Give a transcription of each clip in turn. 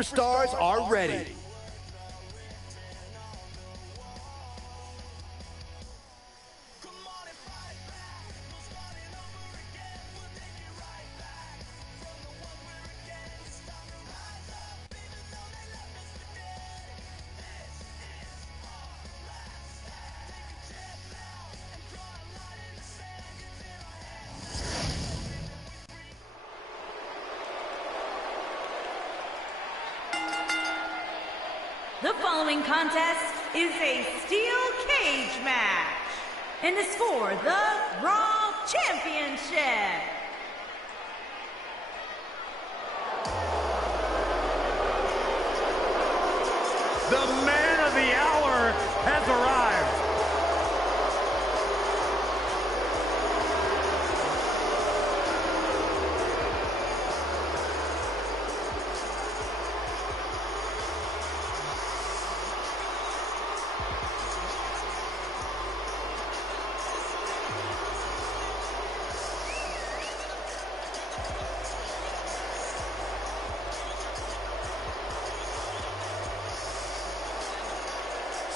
superstars are ready. The following contest is a steel cage match and is for the Raw Championship. The man of the hour has arrived.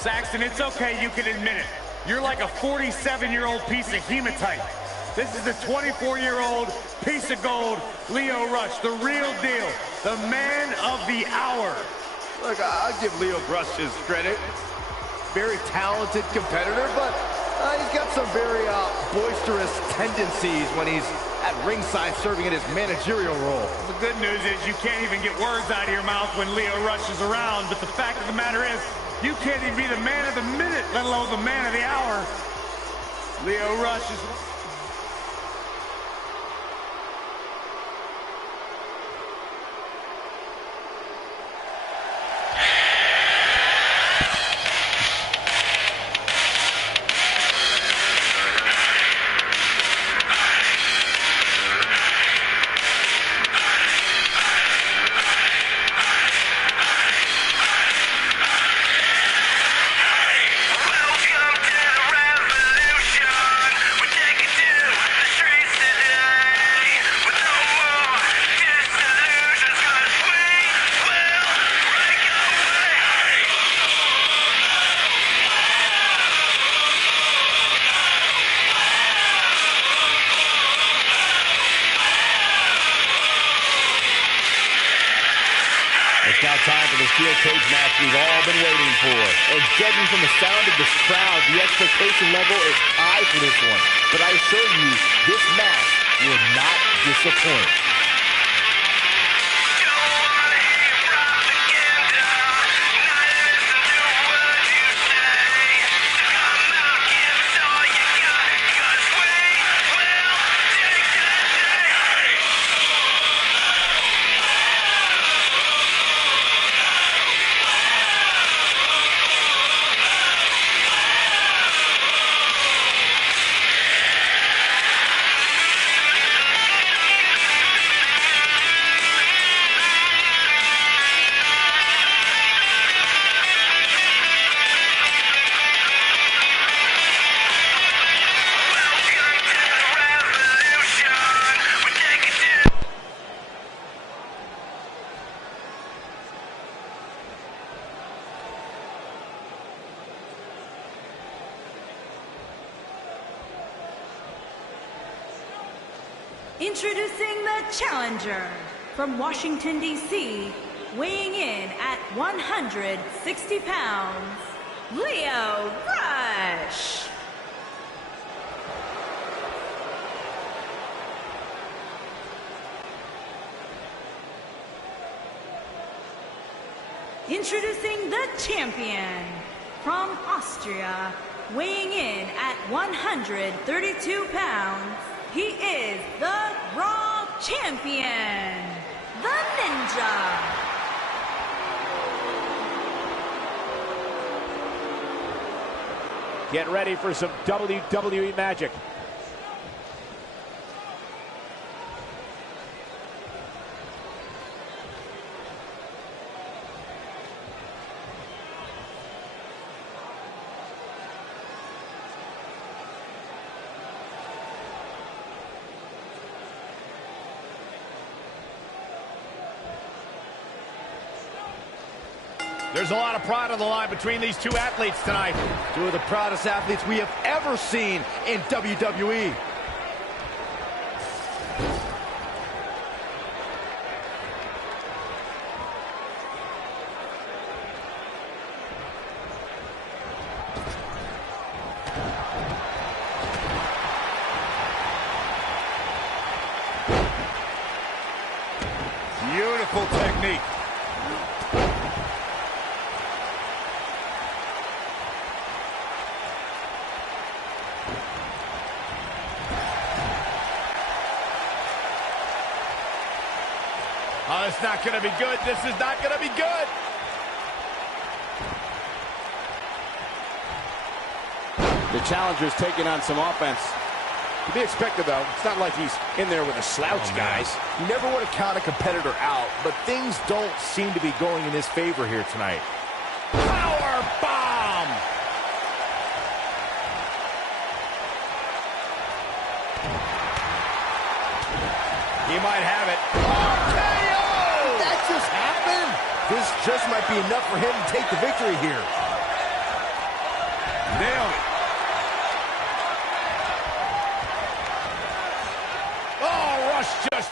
Saxton, it's okay, you can admit it. You're like a 47-year-old piece of hematite. This is the 24-year-old piece of gold, Lio Rush, the real deal, the man of the hour. Look, I'll give Lio Rush his credit. Very talented competitor, but he's got some very boisterous tendencies when he's at ringside serving in his managerial role. The good news is you can't even get words out of your mouth when Lio Rush is around, but the fact of the matter is, you can't even be the man of the minute, let alone the man of the hour. Lio Rush is... It's now time for the steel cage match we've all been waiting for. And judging from the sound of this crowd, the expectation level is high for this one. But I assure you, this match will not disappoint. Introducing the challenger from Washington, D.C., weighing in at 160 pounds, Lio Rush. Introducing the champion from Austria, weighing in at 132 pounds, he is the Raw Champion, the Ninja. Get ready for some WWE magic. There's a lot of pride on the line between these two athletes tonight. Two of the proudest athletes we have ever seen in WWE. Beautiful technique. Oh, it's not going to be good. This is not going to be good. The challenger's taking on some offense. To be expected, though. It's not like he's in there with a slouch, guys. You never want to count a competitor out, but things don't seem to be going in his favor here tonight. Power bomb! He might have it. RKO! That just happened. This just might be enough for him to take the victory here. Nailed it. Oh, Rush just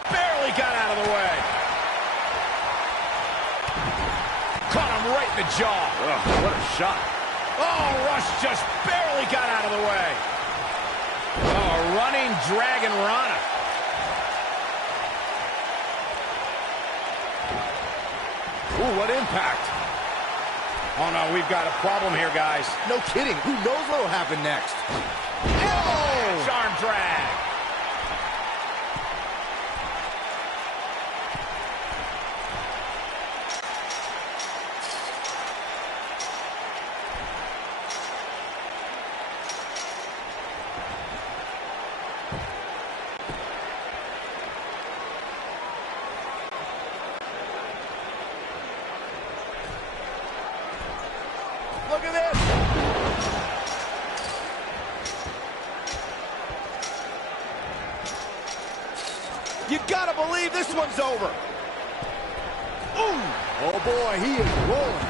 Barely got out of the way. Caught him right in the jaw. Oh, what a shot. Oh, Rush just barely got out of the way. Oh, running Dragon Rana. Ooh, what impact. Oh, no, we've got a problem here, guys. No kidding. Who knows what will happen next? Oh! Arm drag. Look at this. You gotta believe this one's over. Ooh. Oh boy, he is rolling.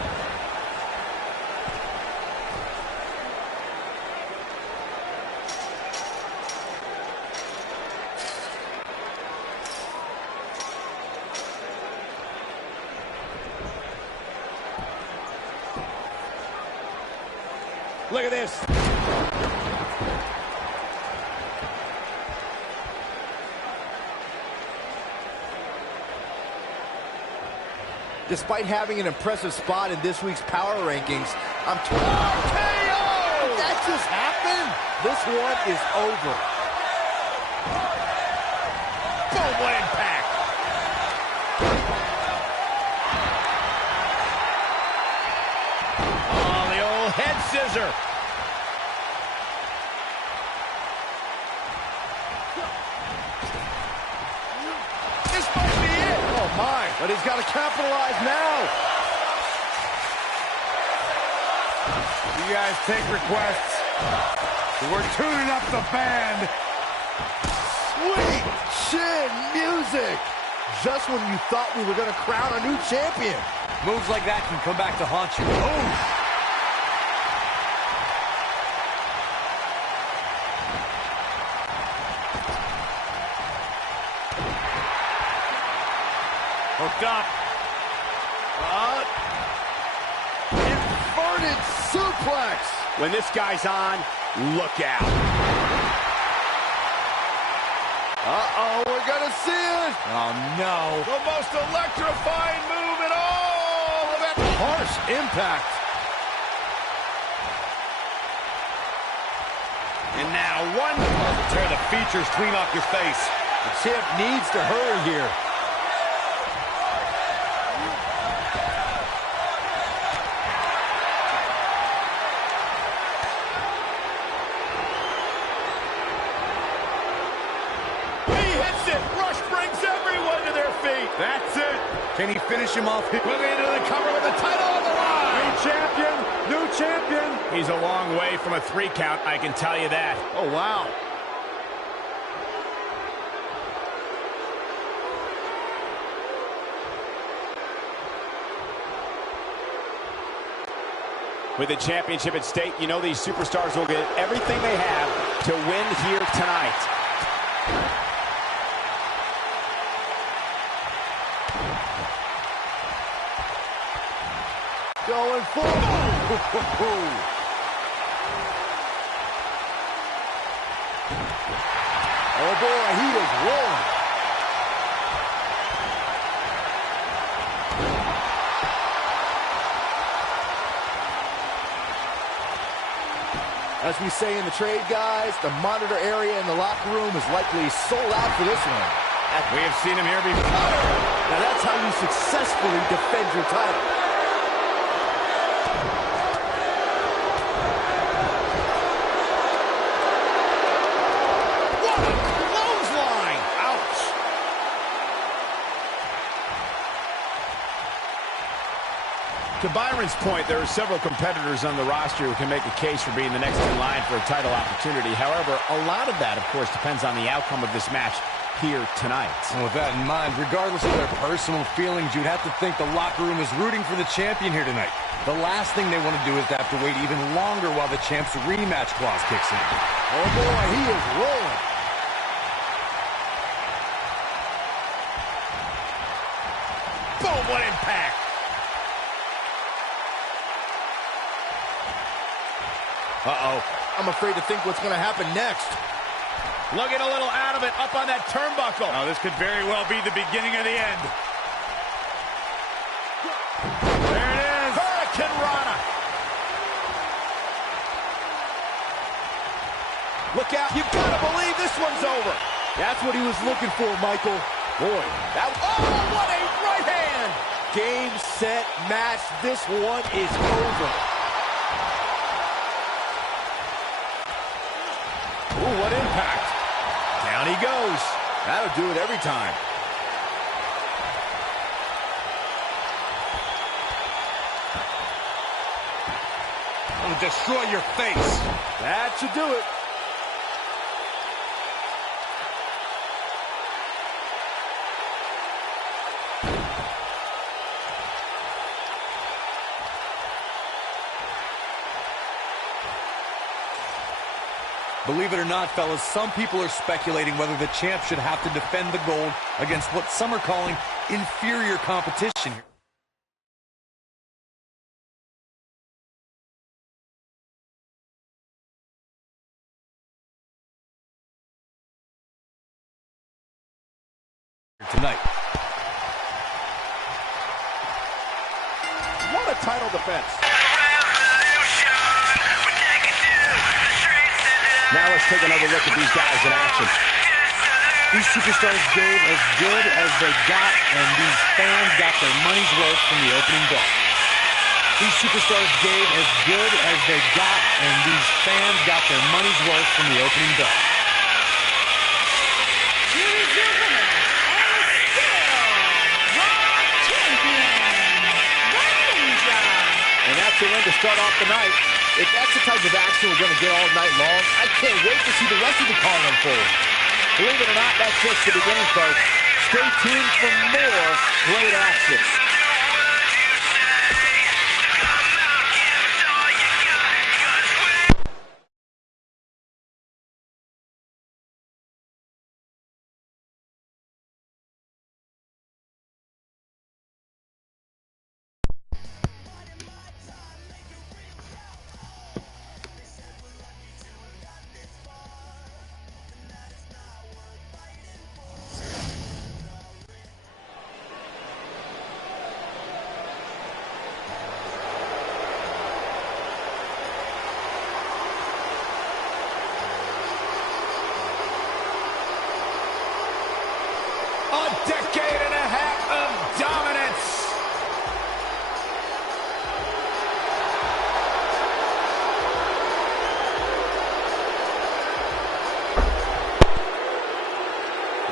Look at this. Despite having an impressive spot in this week's power rankings, I'm KO! That just happened. This one is over. Boom, what impact. Oh, the old head scissor. This might be it. Oh my, but he's got to capitalize now. You guys take requests. We're tuning up the band. Sweet chin music. Just when you thought we were going to crown a new champion. Moves like that can come back to haunt you. Oh. Hooked up. Inverted suplex. When this guy's on, look out. Uh-oh, we're going to see it. Oh, no. The most electrifying move in all of it. Harsh impact. And now one Tear the features clean off your face. The champ needs to hurry here. That's it. Can he finish him off? Moving into the cover with the title on the line. New champion, new champion. He's a long way from a 3 count, I can tell you that. Oh, wow. With the championship at stake, you know these superstars will get everything they have to win here tonight. Going forward. Oh boy, he is rolling. As we say in the trade, guys, the monitor area in the locker room is likely sold out for this one. We have seen him here before. Now that's how you successfully defend your title. To Byron's point, there are several competitors on the roster who can make a case for being the next in line for a title opportunity. However, a lot of that, of course, depends on the outcome of this match here tonight. And with that in mind, regardless of their personal feelings, you'd have to think the locker room is rooting for the champion here tonight. The last thing they want to do is to have to wait even longer while the champ's rematch clause kicks in. Oh boy, he is rolling. Uh-oh. I'm afraid to think what's going to happen next. Looking a little out of it, up on that turnbuckle. Oh, this could very well be the beginning of the end. There it is. Hurricane Rana. Look out. You've got to believe this one's over. That's what he was looking for, Michael. Boy, that... Oh, what a right hand. Game, set, match. This one is over. Ooh, what impact. Down he goes. That'll do it every time. It'll destroy your face. That should do it. Believe it or not, fellas, some people are speculating whether the champ should have to defend the gold against what some are calling inferior competition. Tonight. What a title defense. Now let's take another look at these guys in action. These superstars gave as good as they got, and these fans got their money's worth from the opening bell. These superstars gave as good as they got, and these fans got their money's worth from the opening bell. Here is your winner, and still Raw Champion, And that's the win to start off the night. If that's the type of action we're going to get all night long, I can't wait to see the rest of the card unfold. Believe it or not, that's just the beginning, folks. Stay tuned for more great action. A decade and a half of dominance.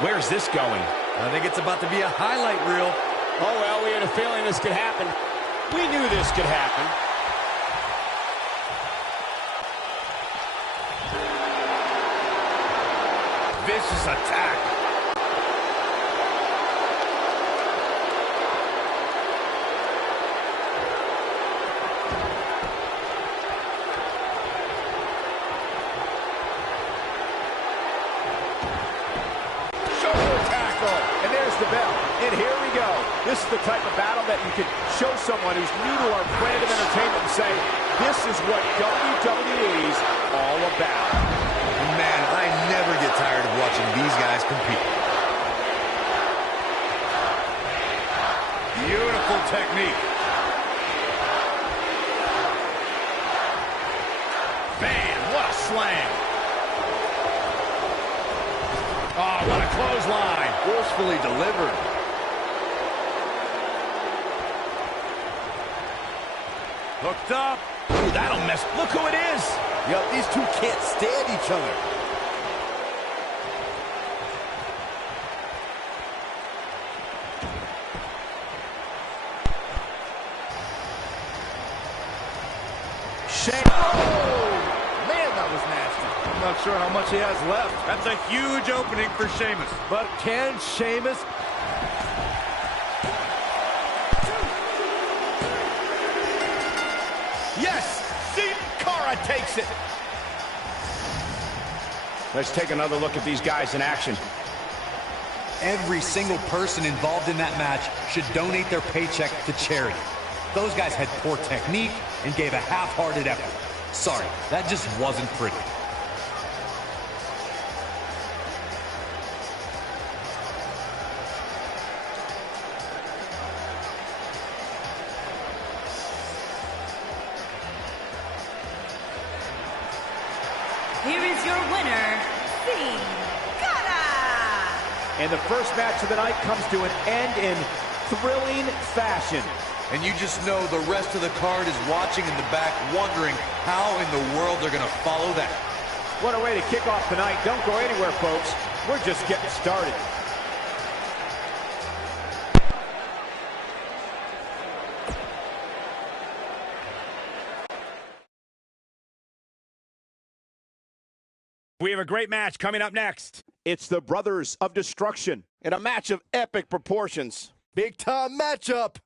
Where's this going? I think it's about to be a highlight reel. Oh, well, we had a feeling this could happen. We knew this could happen. Vicious attack. And here we go. This is the type of battle that you can show someone who's new to our brand of entertainment and say, this is what WWE's all about. Man, I never get tired of watching these guys compete. Beautiful technique. Man, what a slam. Oh, what a clothesline. Forcefully delivered. Hooked up. Ooh, that'll mess. Look who it is. Yep, these two can't stand each other. Oh, man, that was nasty. I'm not sure how much he has left. That's a huge opening for Sheamus. But can Sheamus... Yes! Sin Cara takes it! Let's take another look at these guys in action. Every single person involved in that match should donate their paycheck to charity. Those guys had poor technique and gave a half-hearted effort. Sorry, that just wasn't pretty. Here is your winner, And the first match of the night comes to an end in thrilling fashion. And you just know the rest of the card is watching in the back, wondering how in the world they're going to follow that. What a way to kick off the night. Don't go anywhere, folks. We're just getting started. We have a great match coming up next. It's the Brothers of Destruction in a match of epic proportions. Big time matchup.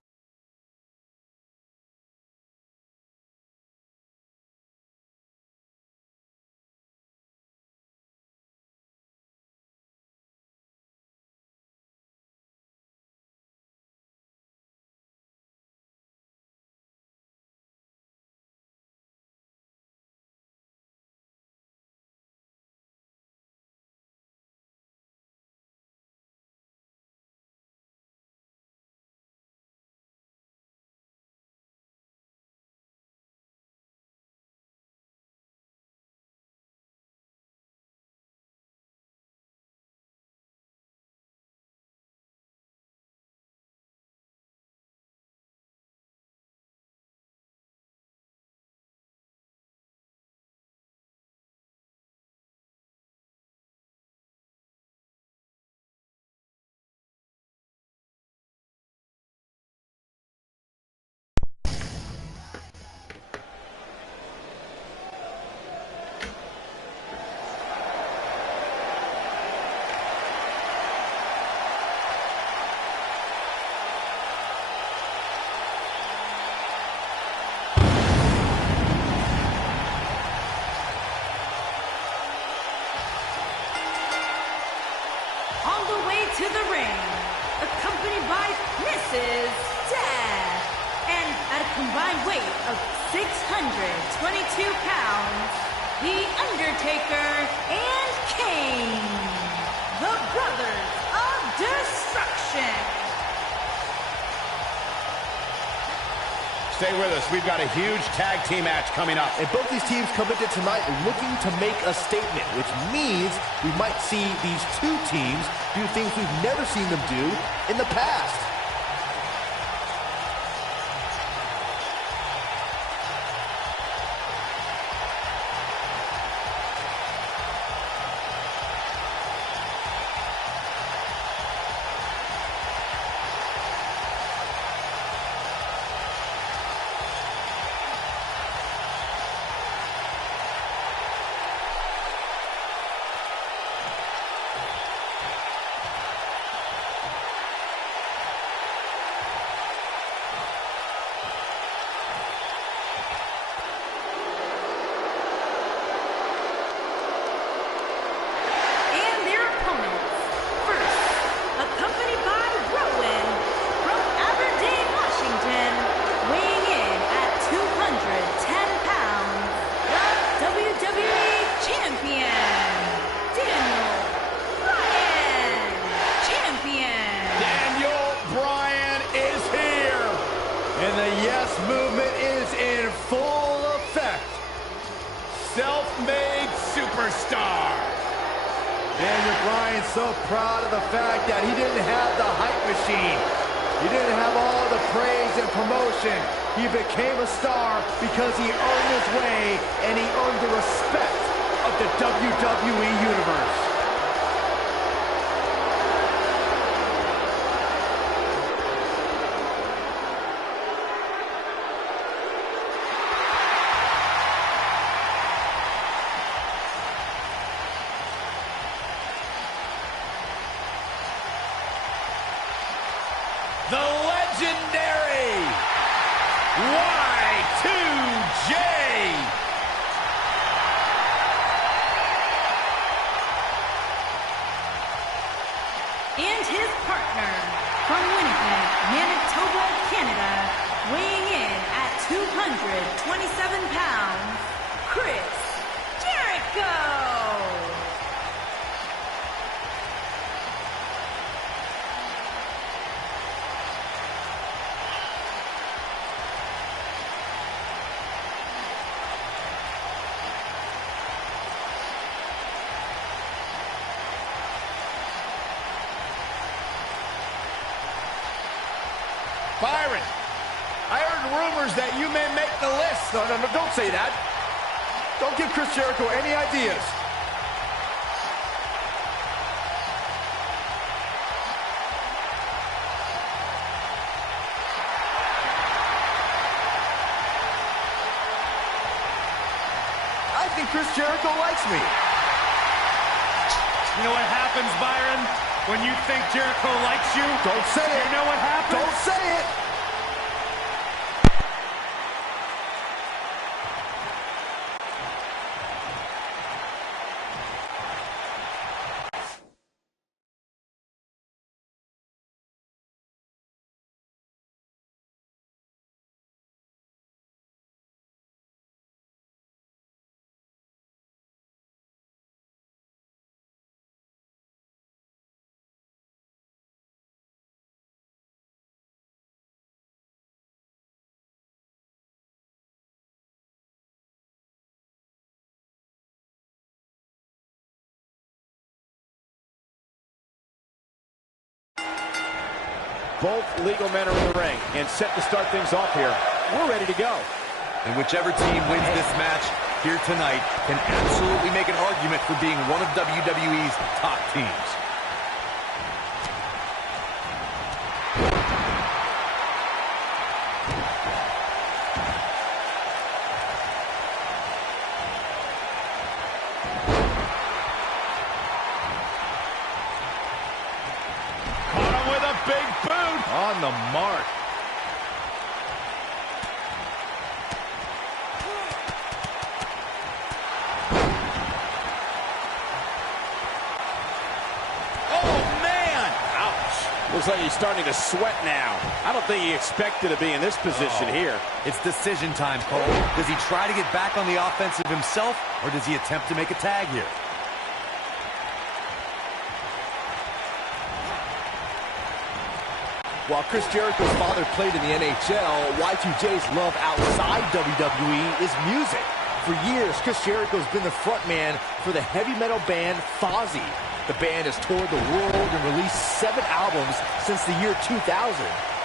to the ring, accompanied by Mrs. Death, and at a combined weight of 622 pounds, The Undertaker and Kane, the Brothers of Destruction. Stay with us. We've got a huge tag team match coming up. And both these teams come into tonight looking to make a statement, which means we might see these two teams do things we've never seen them do in the past. Self-made superstar. Daniel Bryan's so proud of the fact that he didn't have the hype machine. He didn't have all the praise and promotion. He became a star because he earned his way and he earned the respect of the WWE Universe. The legendary Y2J. And his partner from Winnipeg, Manitoba, Canada, weighing in at 227 pounds, Chris Jericho. Byron, I heard rumors that you may make the list. No, don't say that. Don't give Chris Jericho any ideas. I think Chris Jericho likes me. You know what happens, Byron, when you think Jericho likes you? Don't say it. You know what happens? Don't say it. Both legal men are in the ring and set to start things off here. We're ready to go. And whichever team wins this match here tonight can absolutely make an argument for being one of WWE's top teams. Big boot on the mark. Oh, man! Ouch. Looks like he's starting to sweat now. I don't think he expected to be in this position here. It's decision time, Cole. Does he try to get back on the offensive himself, or does he attempt to make a tag here? While Chris Jericho's father played in the NHL, Y2J's love outside WWE is music. For years, Chris Jericho's been the frontman for the heavy metal band Fozzy. The band has toured the world and released 7 albums since the year 2000.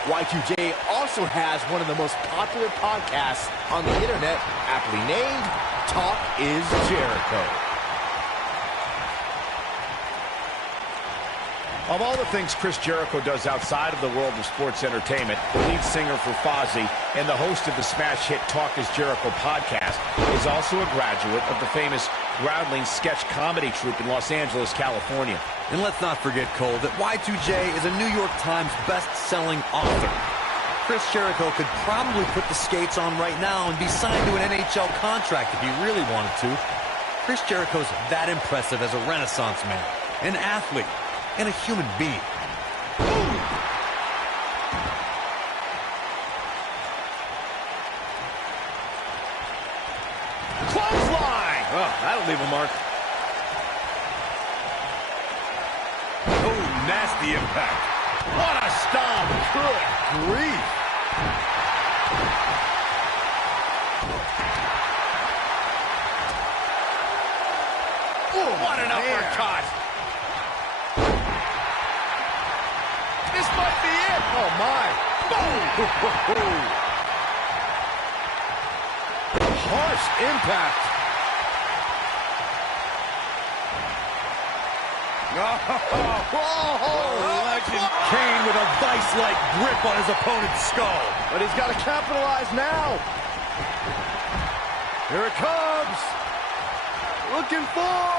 Y2J also has one of the most popular podcasts on the internet, aptly named Talk is Jericho. Of all the things Chris Jericho does outside of the world of sports entertainment, the lead singer for Fozzy and the host of the smash hit Talk is Jericho podcast is also a graduate of the famous Groundling sketch comedy troupe in Los Angeles, California. And let's not forget, Cole, that Y2J is a New York Times best-selling author. Chris Jericho could probably put the skates on right now and be signed to an NHL contract if he really wanted to. Chris Jericho's that impressive as a Renaissance man, an athlete, and a human being. Clothesline! Oh, that'll leave a mark. Oh, nasty impact. What a stomp! Good grief! Ooh, what an uppercut! This might be it! Oh, my! Boom! Harsh impact! Legend Kane with a vice-like grip on his opponent's skull. But he's got to capitalize now. Here it comes. Looking for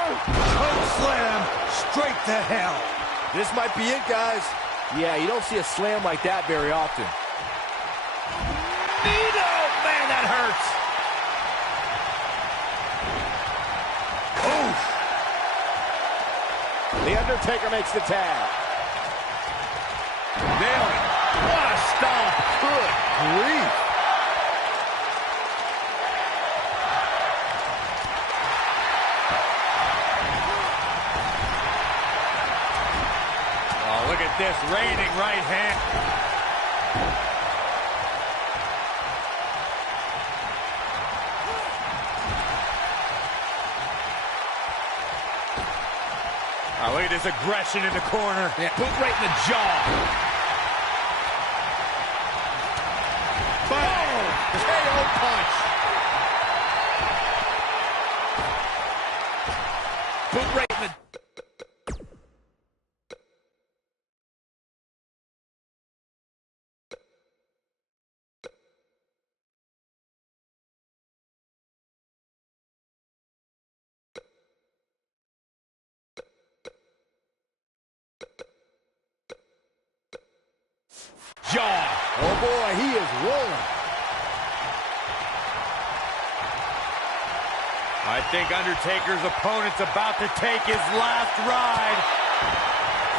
Choke slam straight to hell. This might be it, guys. Yeah, you don't see a slam like that very often. Nino! Man, that hurts! Oof! The Undertaker makes the tag. Nailing. What a stomp! Good grief! Draining right hand. Oh, look at his aggression in the corner. Yeah, boot right in the jaw. Boom! KO punch. Boot right in the... jaw. Oh boy, he is rolling. I think Undertaker's opponent's about to take his last ride.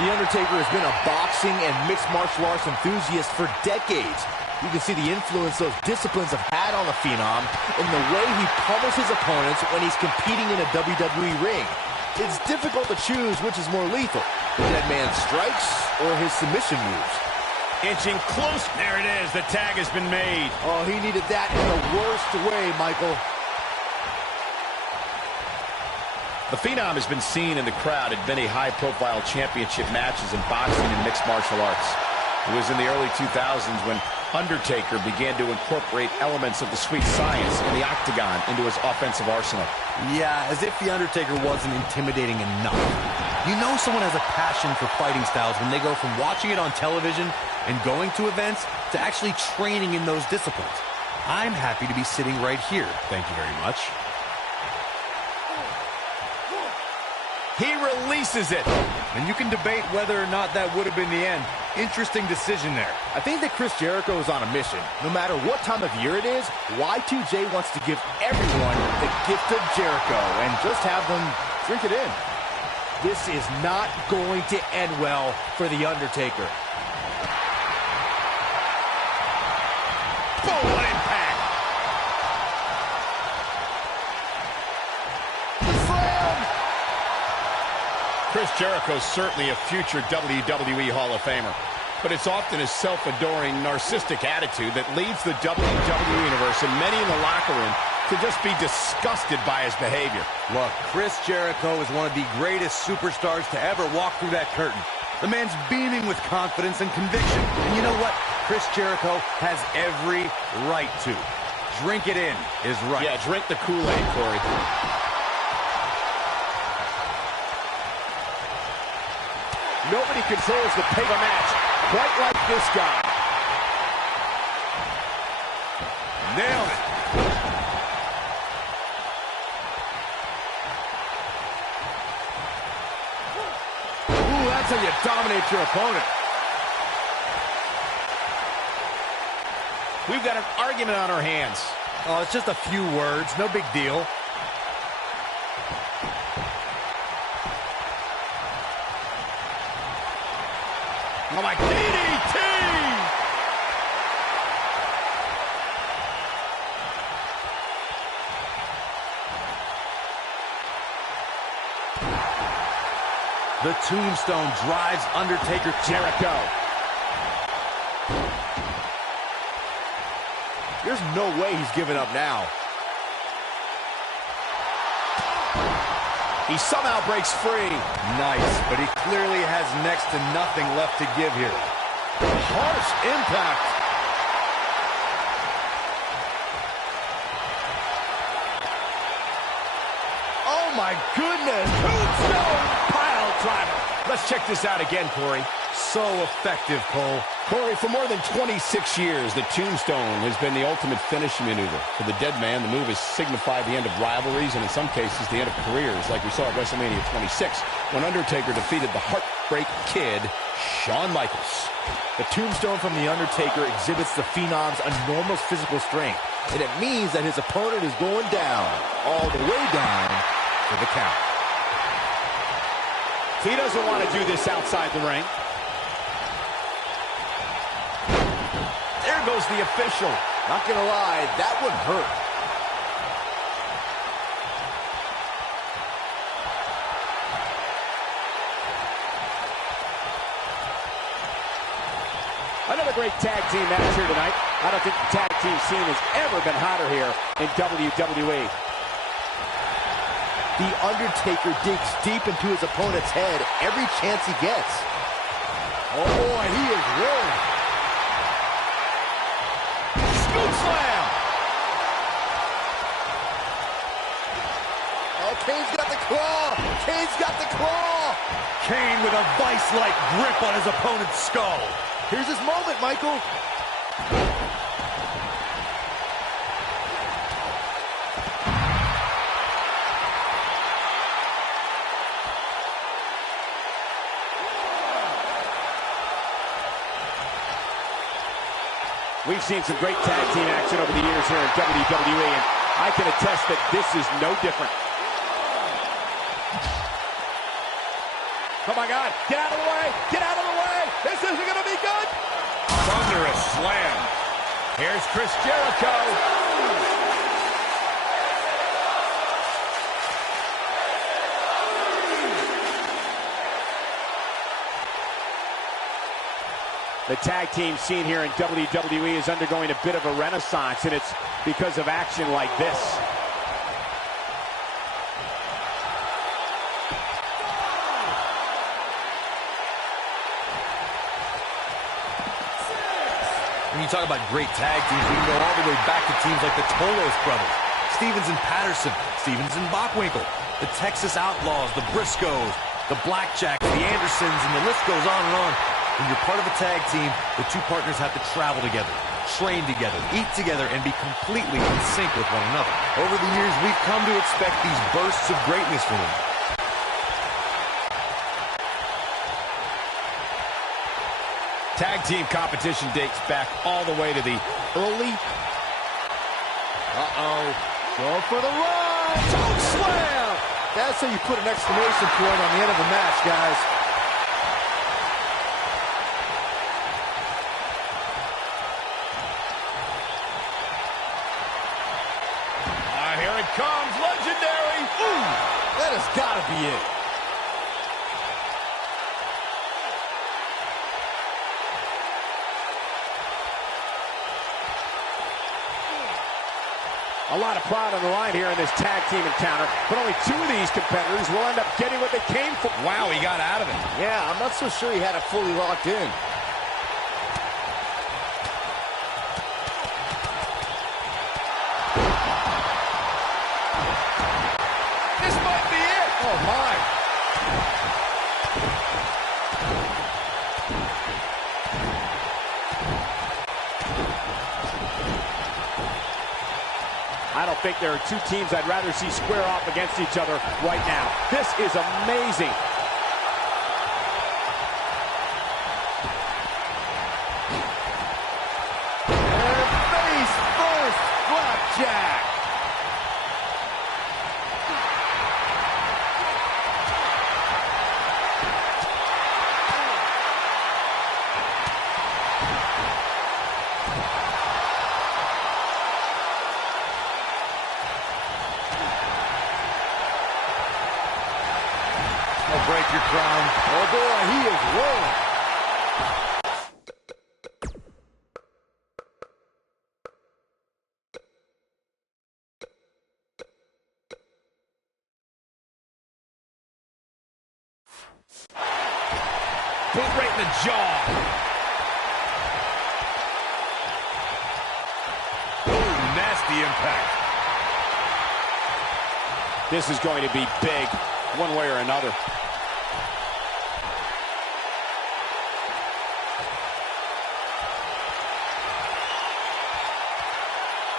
The Undertaker has been a boxing and mixed martial arts enthusiast for decades. You can see the influence those disciplines have had on the Phenom in the way he pummels his opponents when he's competing in a WWE ring. It's difficult to choose which is more lethal, the dead man's strikes or his submission moves. Inching close. There it is. The tag has been made. Oh, he needed that in the worst way, Michael. The Phenom has been seen in the crowd at many high-profile championship matches in boxing and mixed martial arts. It was in the early 2000s when Undertaker began to incorporate elements of the sweet science and the octagon into his offensive arsenal. Yeah, as if The Undertaker wasn't intimidating enough. You know someone has a passion for fighting styles when they go from watching it on television and going to events to actually training in those disciplines. I'm happy to be sitting right here. Thank you very much. He releases it. And you can debate whether or not that would have been the end. Interesting decision there. I think that Chris Jericho is on a mission. No matter what time of year it is, Y2J wants to give everyone the gift of Jericho and just have them drink it in. This is not going to end well for The Undertaker. Boom, what impact. Slam! Chris Jericho is certainly a future WWE Hall of Famer, but it's often his self-adoring, narcissistic attitude that leads the WWE Universe and many in the locker room to just be disgusted by his behavior. Look, Chris Jericho is one of the greatest superstars to ever walk through that curtain. The man's beaming with confidence and conviction. And you know what? Chris Jericho has every right to. Drink it in is right. Yeah, drink the Kool-Aid, Corey. Nobody controls the pace of a match quite like this guy. Nailed it. Ooh, that's how you dominate your opponent. We've got an argument on our hands. Oh, it's just a few words. No big deal. Oh, my DDT! The tombstone drives Undertaker. Jericho. There's no way he's giving up now. He somehow breaks free. Nice, but he clearly has next to nothing left to give here. Harsh impact. Oh my goodness. Tombstone pile driver. Let's check this out again, Corey. So effective, Cole. Corey, for more than 26 years, the Tombstone has been the ultimate finishing maneuver. For the dead man, the move has signified the end of rivalries and, in some cases, the end of careers, like we saw at WrestleMania 26, when Undertaker defeated the Heartbreak Kid, Shawn Michaels. The Tombstone from The Undertaker exhibits the Phenom's enormous physical strength, and it means that his opponent is going down, all the way down for the count. He doesn't want to do this outside the ring. There goes the official. Not gonna lie, that would hurt. What a great tag team match here tonight. I don't think the tag team scene has ever been hotter here in WWE. The Undertaker digs deep into his opponent's head every chance he gets. Oh boy, he is rolling. Scoop slam. Oh, Kane's got the claw. Kane's got the claw. Kane with a vice-like grip on his opponent's skull. Here's his moment, Michael. We've seen some great tag team action over the years here in WWE, and I can attest that this is no different. Oh my God, get out of the way, get out of the way. This isn't gonna be good. Thunderous slam. Here's Chris Jericho. The tag team scene here in WWE is undergoing a bit of a renaissance, and it's because of action like this. When you talk about great tag teams, we can go all the way back to teams like the Tolos brothers, Stevens and Patterson, Stevens and Bockwinkel, the Texas Outlaws, the Briscoes, the Blackjacks, the Andersons, and the list goes on and on. When you're part of a tag team, the two partners have to travel together, train together, eat together, and be completely in sync with one another. Over the years, we've come to expect these bursts of greatness from them. Tag team competition dates back all the way to the early... Going for the run. Choke slam. That's how you put an exclamation point on the end of the match, guys. Here it comes, legendary. Ooh, that has got to be it. A lot of pride on the line here in this tag team encounter, but only two of these competitors will end up getting what they came for. Wow, he got out of it. Yeah, I'm not so sure he had it fully locked in. This might be it. Oh, my. I don't think there are two teams I'd rather see square off against each other right now. This is amazing. And face first, Blackjack. Break your crown. Oh boy, he is rolling. Boot right in the jaw. Ooh, nasty impact. This is going to be big, one way or another.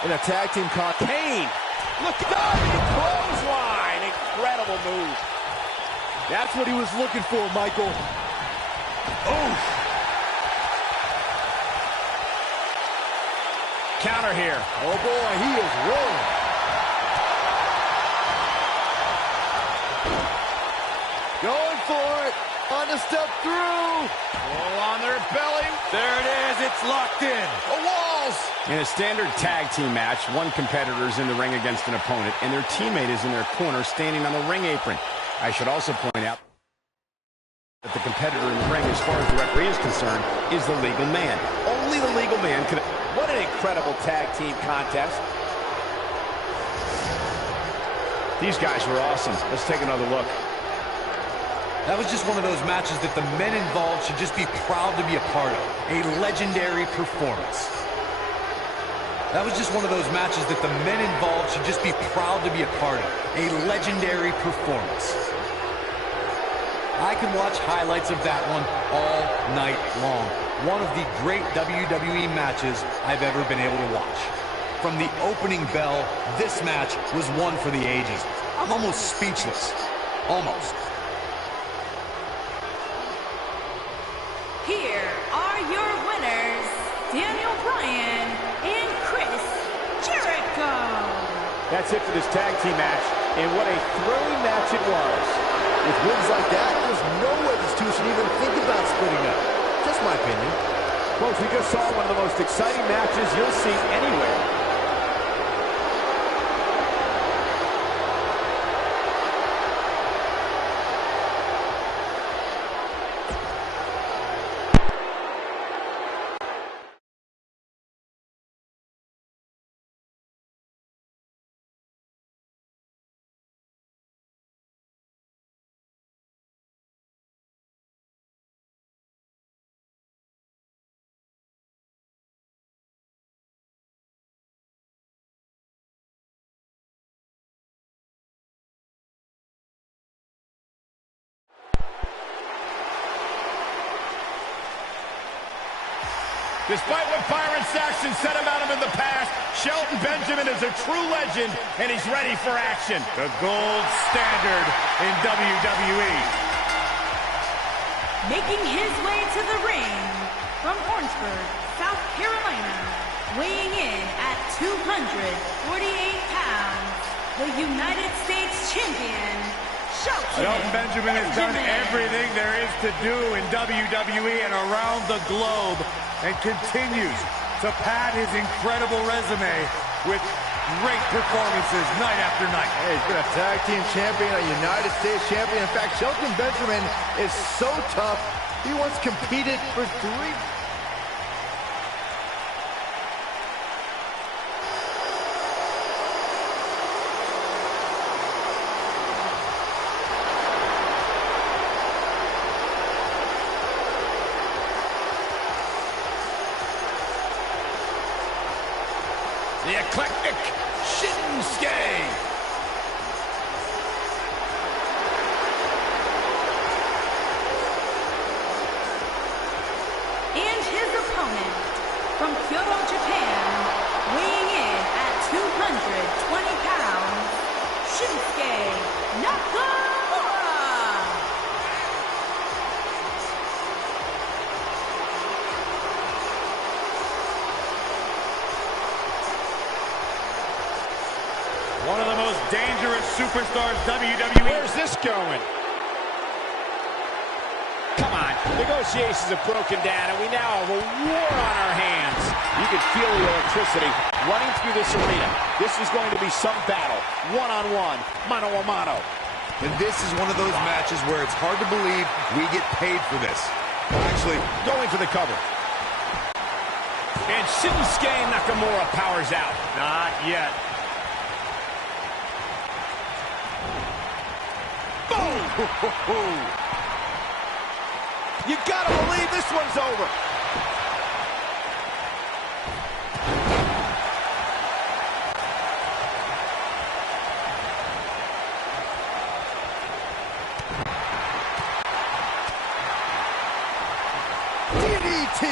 In a tag team Kane, look at that clothesline, incredible move. That's what he was looking for, Michael. Oof. Counter here. Oh boy, he is rolling. Going for it. On to step through. Roll on their belly. There it is. It's locked in. The walls. In a standard tag team match, one competitor is in the ring against an opponent, and their teammate is in their corner standing on the ring apron. I should also point out that the competitor in the ring, as far as the referee is concerned, is the legal man. Only only the legal man could... What an incredible tag team contest. These guys were awesome. Let's take another look. That was just one of those matches that the men involved should just be proud to be a part of. A legendary performance. That was just one of those matches that the men involved should just be proud to be a part of. A legendary performance. I could watch highlights of that one all night long. One of the great WWE matches I've ever been able to watch. From the opening bell, this match was one for the ages. I'm almost speechless. Almost. Here are your winners, Daniel Bryan and Chris Jericho. That's it for this tag team match, and what a thrilling match it was. With wins like that, there's no way these two should even think about splitting up. Just my opinion. Folks, we just saw one of the most exciting matches you'll see anywhere. Despite what Byron Saxton said about him in the past, Shelton Benjamin is a true legend, and he's ready for action. The gold standard in WWE. Making his way to the ring from Orangeburg, South Carolina, weighing in at 248 pounds, the United States Champion, Shelton Benjamin has done everything there is to do in WWE and around the globe, and continues to pad his incredible resume with great performances night after night. Hey, he's been a tag team champion, a United States champion. In fact, Shelton Benjamin is so tough, he once competed for 3... The eclectic Shinsuke. And his opponent from Kyoto, Japan, weighing in at 220 pounds, Shinsuke Nakamura. One of the most dangerous superstars WWE. Where's this going? Come on. Negotiations have broken down, and we now have a war on our hands. You can feel the electricity running through this arena. This is going to be some battle. One-on-one, mano-a-mano. And this is one of those matches where it's hard to believe we get paid for this. Actually, going for the cover. And Shinsuke Nakamura powers out. Not yet. You gotta believe this one's over. DDT!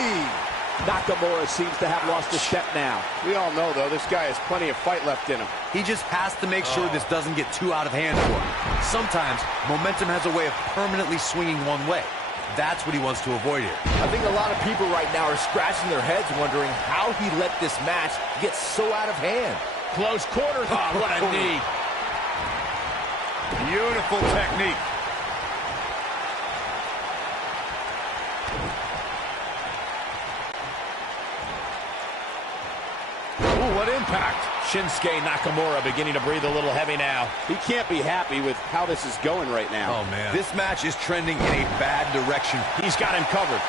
Nakamura seems to have lost a step now. We all know, though, this guy has plenty of fight left in him. He just has to make sure this doesn't get too out of hand for him. Sometimes, momentum has a way of permanently swinging one way. That's what he wants to avoid here. I think a lot of people right now are scratching their heads wondering how he let this match get so out of hand. Close quarters. Oh, what a knee. Beautiful technique. Ooh, what impact. Shinsuke Nakamura beginning to breathe a little heavy now. He can't be happy with how this is going right now. Oh, man. This match is trending in a bad direction. He's got him covered.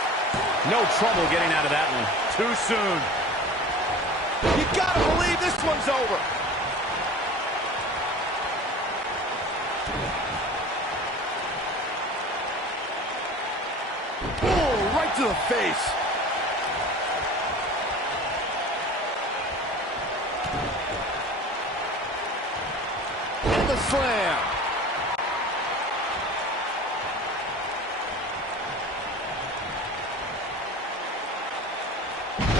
No trouble getting out of that one. Too soon. You gotta believe this one's over. Oh, right to the face. And the slam.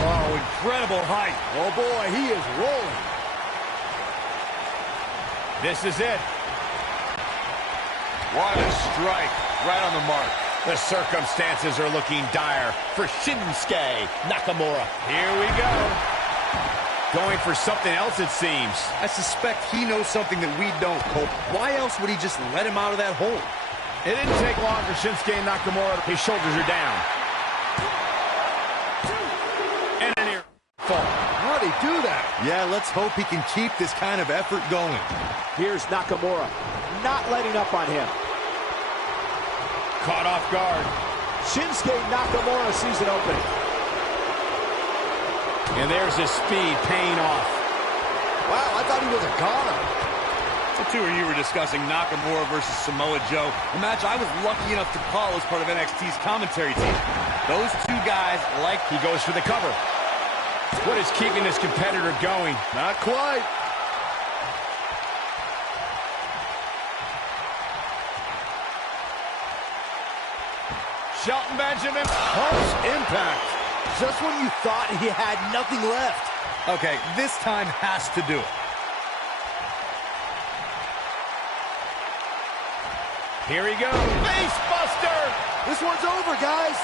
Oh, incredible height. Oh boy, he is rolling. This is it. What a strike. Right on the mark. The circumstances are looking dire for Shinsuke Nakamura. Here we go. Going for something else, it seems. I suspect he knows something that we don't, Cole. Why else would he just let him out of that hole? It didn't take long for Shinsuke Nakamura. His shoulders are down. And an ear fall. How'd he do that? Yeah, let's hope he can keep this kind of effort going. Here's Nakamura, not letting up on him. Caught off guard. Shinsuke Nakamura sees an opening. And there's his speed paying off. Wow, I thought he was a goner. The two of you were discussing Nakamura versus Samoa Joe, a match I was lucky enough to call as part of NXT's commentary team. Those two guys like... He goes for the cover. What is keeping this competitor going? Not quite. Shelton Benjamin. Harsh impact. Just when you thought he had nothing left. Okay, this time has to do it. Here he goes. Face buster. This one's over, guys.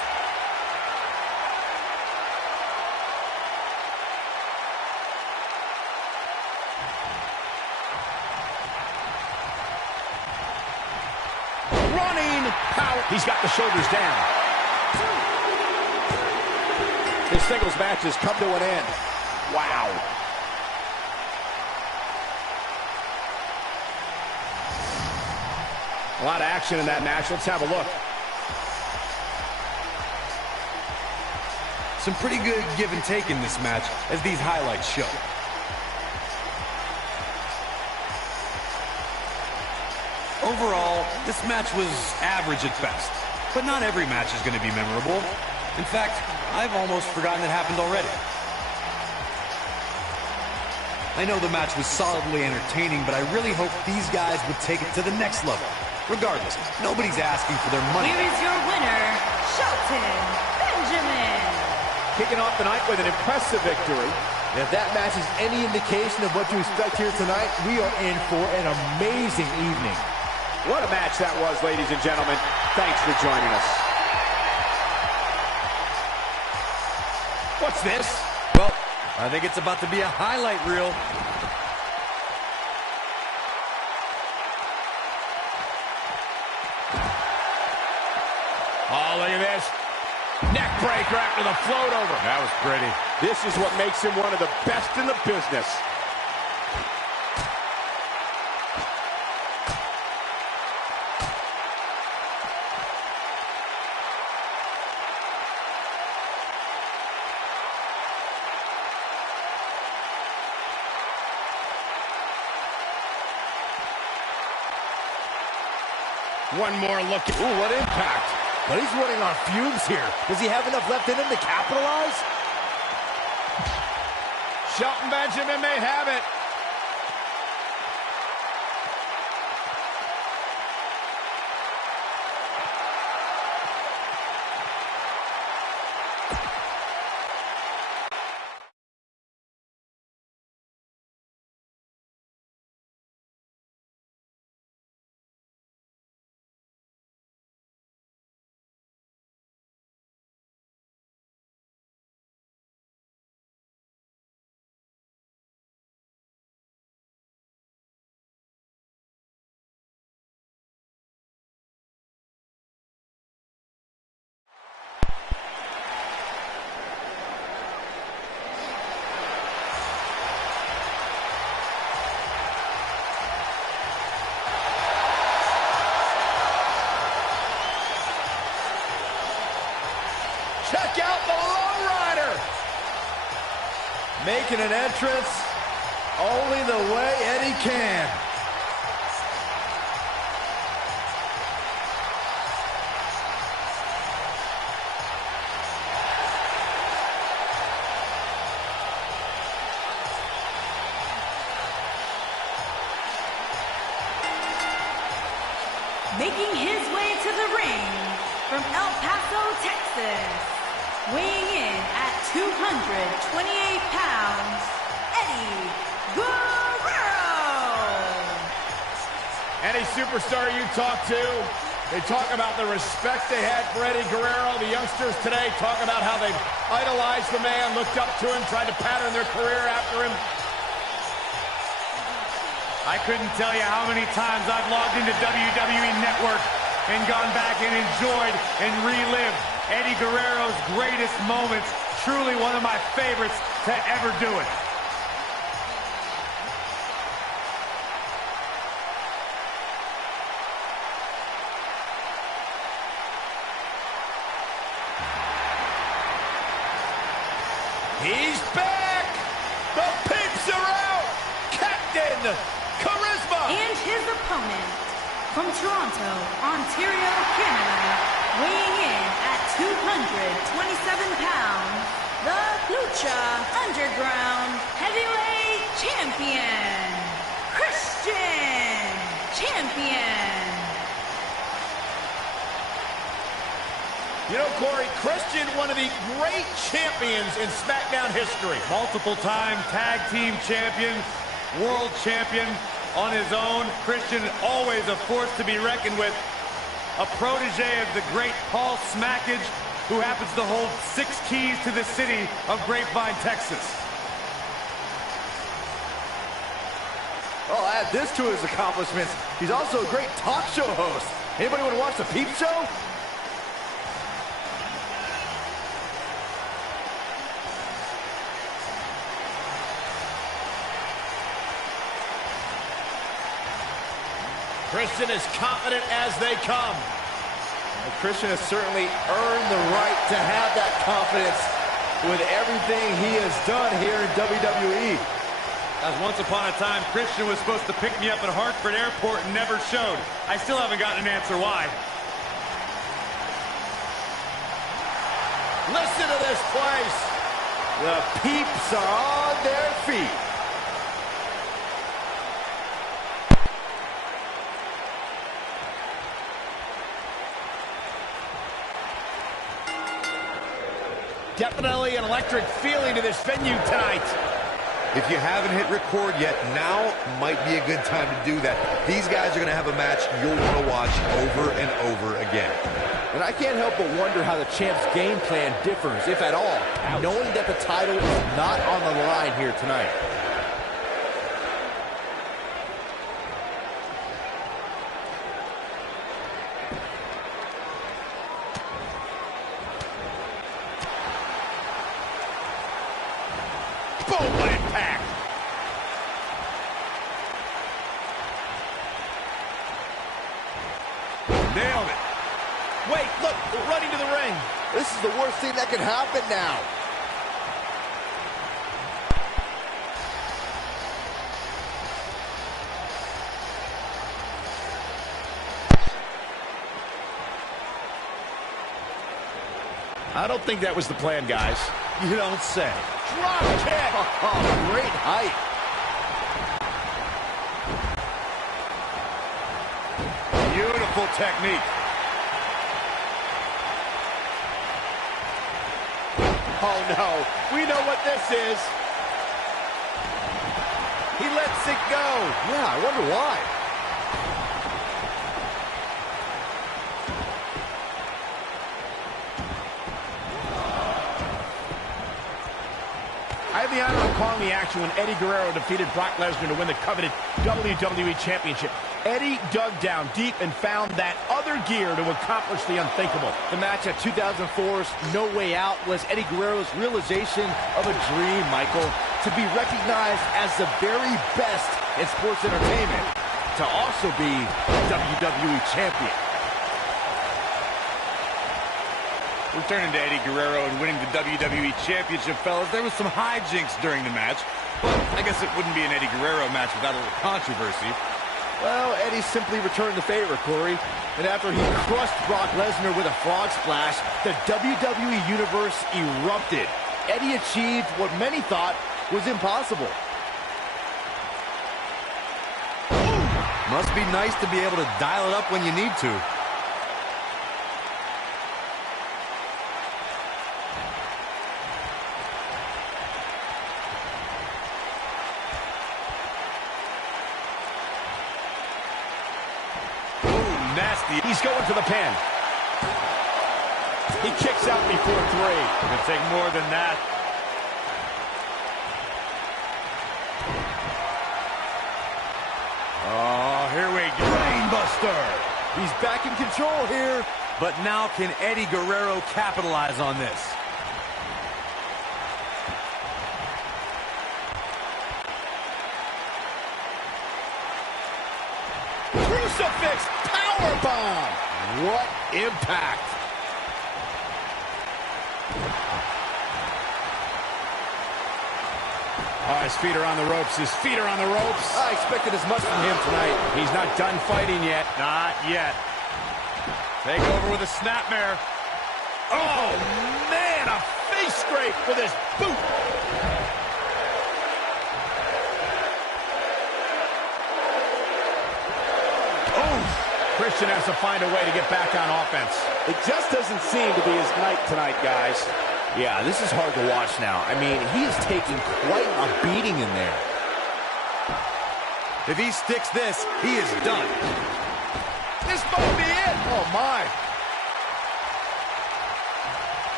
Running power. He's got the shoulders down. This singles match has come to an end. Wow. A lot of action in that match. Let's have a look. Some pretty good give and take in this match, as these highlights show. Overall, this match was average at best, but not every match is going to be memorable. In fact, I've almost forgotten it happened already. I know the match was solidly entertaining, but I really hope these guys would take it to the next level. Regardless, nobody's asking for their money. Here is your winner, Shelton Benjamin. Kicking off the night with an impressive victory. And if that match is any indication of what to expect here tonight, we are in for an amazing evening. What a match that was, ladies and gentlemen. Thanks for joining us. What's this? Well, I think it's about to be a highlight reel. Oh, look at this. Neck breaker after the float over. That was pretty. This is what makes him one of the best in the business. One more look. Ooh, what impact. But he's running on fumes here. Does he have enough left in him to capitalize? Shelton Benjamin may have it. Making an entrance only the way Eddie can. Making his way to the ring from El Paso, Texas, weighing in at 228 pounds, Eddie Guerrero. Any superstar you talk to, they talk about the respect they had for Eddie Guerrero. The youngsters today talk about how they've idolized the man, looked up to him, tried to pattern their career after him. I couldn't tell you how many times I've logged into WWE Network and gone back and enjoyed and relived Eddie Guerrero's greatest moments. Truly one of my favorites to ever do it. He's back! The peeps are out! Captain Charisma! And his opponent from Toronto, Ontario, Canada, weighing in at 227 pounds, the Lucha Underground Heavyweight Champion, Christian Champion. You know, Corey, Christian, one of the great champions in SmackDown history. Multiple-time tag team champion, world champion on his own. Christian, always a force to be reckoned with. A protege of the great Paul Smackage, who happens to hold 6 keys to the city of Grapevine, Texas. Well, add this to his accomplishments. He's also a great talk show host. Anybody want to watch the Peep Show? Christian is confident as they come. Well, Christian has certainly earned the right to have that confidence with everything he has done here in WWE. As once upon a time, Christian was supposed to pick me up at Hartford Airport and never showed. I still haven't gotten an answer why. Listen to this place. The peeps are on their feet. Definitely an electric feeling to this venue tonight. If you haven't hit record yet, now might be a good time to do that. These guys are going to have a match you'll want to watch over and over again. And I can't help but wonder how the champ's game plan differs, if at all, knowing that the title is not on the line here tonight. Boom, what impact! Nailed it. Wait, look, running to the ring. This is the worst thing that could happen now. I don't think that was the plan, guys. You don't say. Drop kick! Oh, great height. Beautiful technique. Oh, no. We know what this is. He lets it go. Yeah, I wonder why. I had the honor of calling the action when Eddie Guerrero defeated Brock Lesnar to win the coveted WWE Championship. Eddie dug down deep and found that other gear to accomplish the unthinkable. The match at 2004's No Way Out was Eddie Guerrero's realization of a dream, Michael, to be recognized as the very best in sports entertainment, to also be WWE Champion. Returning to Eddie Guerrero and winning the WWE Championship, fellas, there was some hijinks during the match, but I guess it wouldn't be an Eddie Guerrero match without a little controversy. Well, Eddie simply returned the favor, Corey. And after he crushed Brock Lesnar with a frog splash, the WWE Universe erupted. Eddie achieved what many thought was impossible. Must be nice to be able to dial it up when you need to. Nasty. He's going for the pin. He kicks out before 3. It'll take more than that. Oh, here we go. Brainbuster. He's back in control here. But now can Eddie Guerrero capitalize on this? Crucifix powerbomb. What impact. Oh, his feet are on the ropes. His feet are on the ropes. I expected as much from him tonight. He's not done fighting yet. Not yet. Take over with a snapmare. Oh, man, a face scrape with his boot. Oh, Christian has to find a way to get back on offense. It just doesn't seem to be his night tonight, guys. Yeah, this is hard to watch now. I mean, he is taking quite a beating in there. If he sticks this, he is done. This might be it. Oh, my.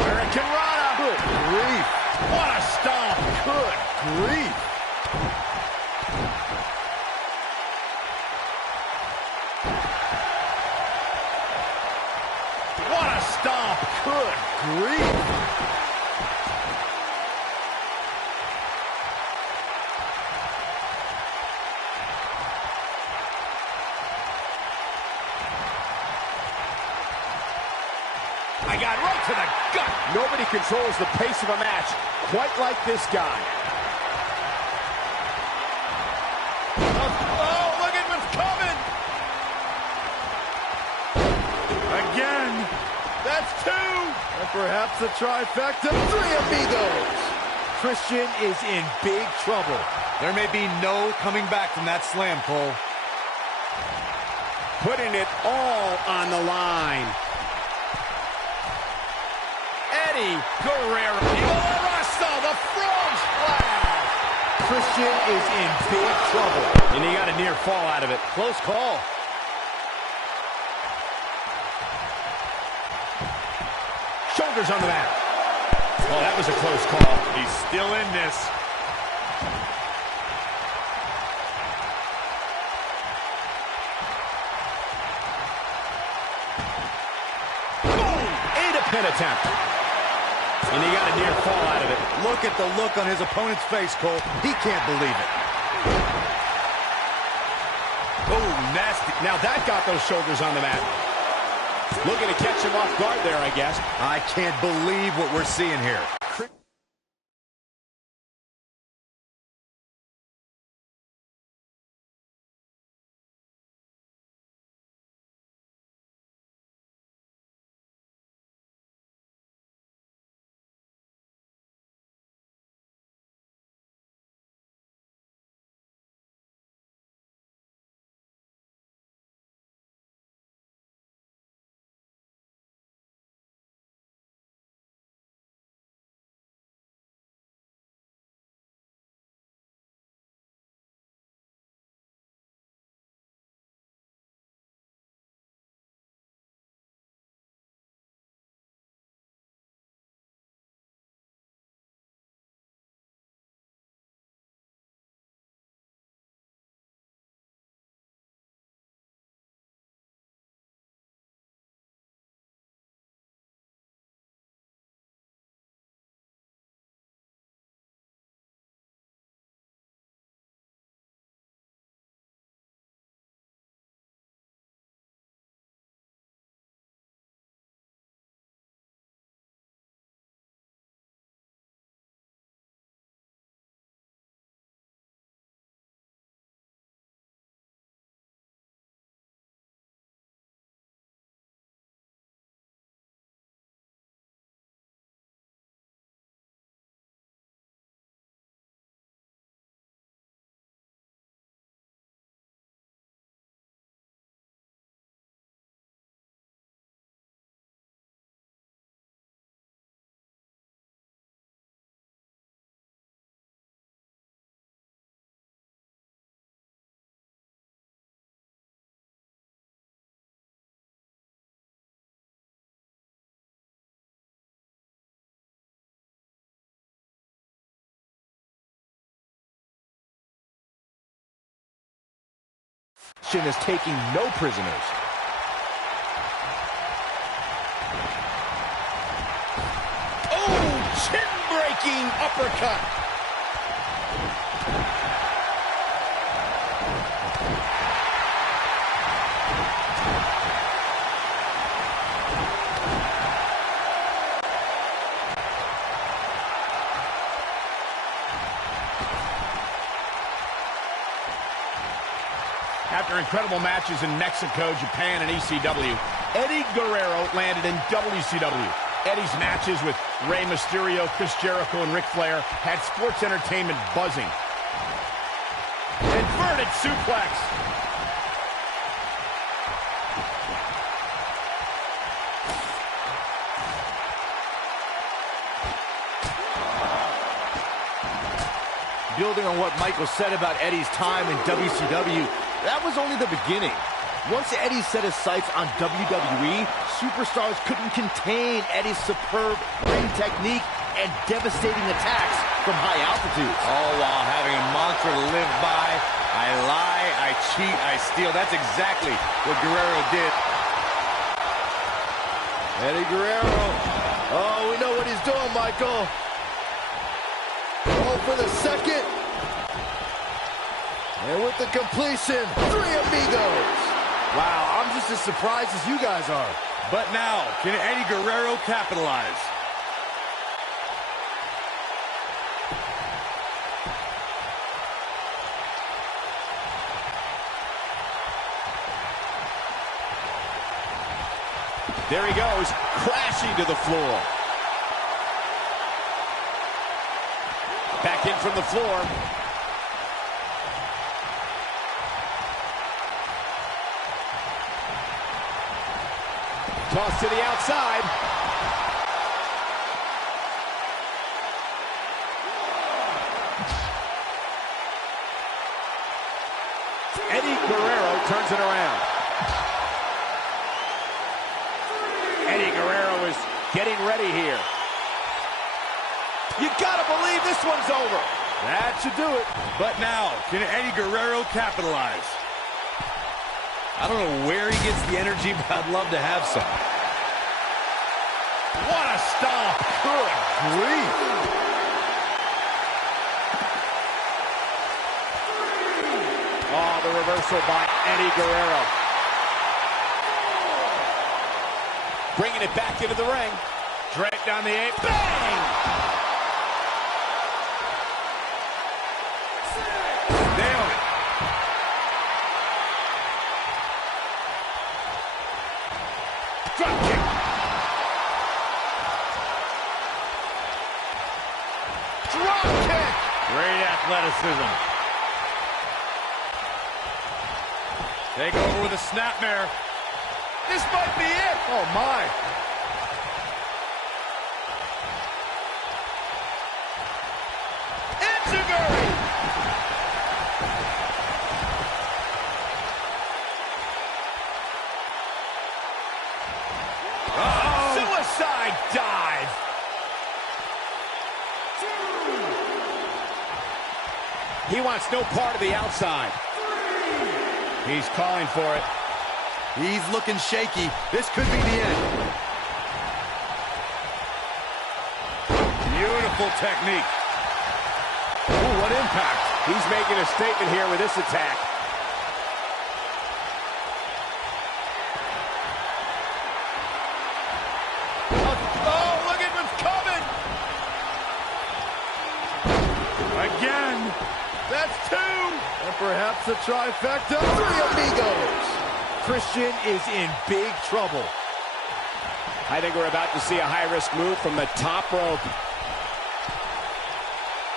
Hurricane Rana. Good grief. What a stomp. Good grief. What a stomp. Good grief. I got right to the gut. Nobody controls the pace of a match quite like this guy. Oh, look at what's coming. Again. That's 2. And perhaps a trifecta. 3 amigos. Christian is in big trouble. There may be no coming back from that slam, Cole. Putting it all on the line. Eddie Guerrero. The frog splash. Christian is in big trouble. And he got a near fall out of it. Close call. Shoulders on the mat. Oh, that was a close call. He's still in this. Boom! And a pin attempt. And he got a near fall out of it. Look at the look on his opponent's face, Cole. He can't believe it. Oh, nasty. Now that got those shoulders on the mat. Looking to catch him off guard there, I guess. I can't believe what we're seeing here. is taking no prisoners. Oh, chin-breaking uppercut. After incredible matches in Mexico, Japan, and ECW, Eddie Guerrero landed in WCW. Eddie's matches with Rey Mysterio, Chris Jericho, and Ric Flair had sports entertainment buzzing. Inverted suplex. Building on what Michael said about Eddie's time in WCW, that was only the beginning. Once Eddie set his sights on WWE, superstars couldn't contain Eddie's superb ring technique and devastating attacks from high altitudes. All while having a mantra to live by. I lie, I cheat, I steal. That's exactly what Guerrero did. Eddie Guerrero. Oh, we know what he's doing, Michael. Oh, for the second. And with the completion, 3 amigos. Wow, I'm just as surprised as you guys are. But now, can Eddie Guerrero capitalize? There he goes, crashing to the floor. Back in from the floor. Toss to the outside. Eddie Guerrero turns it around. Eddie Guerrero is getting ready here. You gotta believe this one's over. That should do it. But now, can Eddie Guerrero capitalize? I don't know where he gets the energy, but I'd love to have some. What a stomp. Good grief. Oh, the reversal by Eddie Guerrero. Bringing it back into the ring. Draped down the apron. Bang! Nailed it. Drop kick. Drop kick. Great athleticism. Take over with a snapmare. This might be it. Oh, my. Enzuigiri. Suicide dive. He wants no part of the outside. He's calling for it. He's looking shaky. This could be the end. Beautiful technique. Ooh, what impact. He's making a statement here with this attack. Oh, look at what's coming. Again. That's 2. And perhaps a trifecta. 3 amigos. Christian is in big trouble. I think we're about to see a high-risk move from the top rope.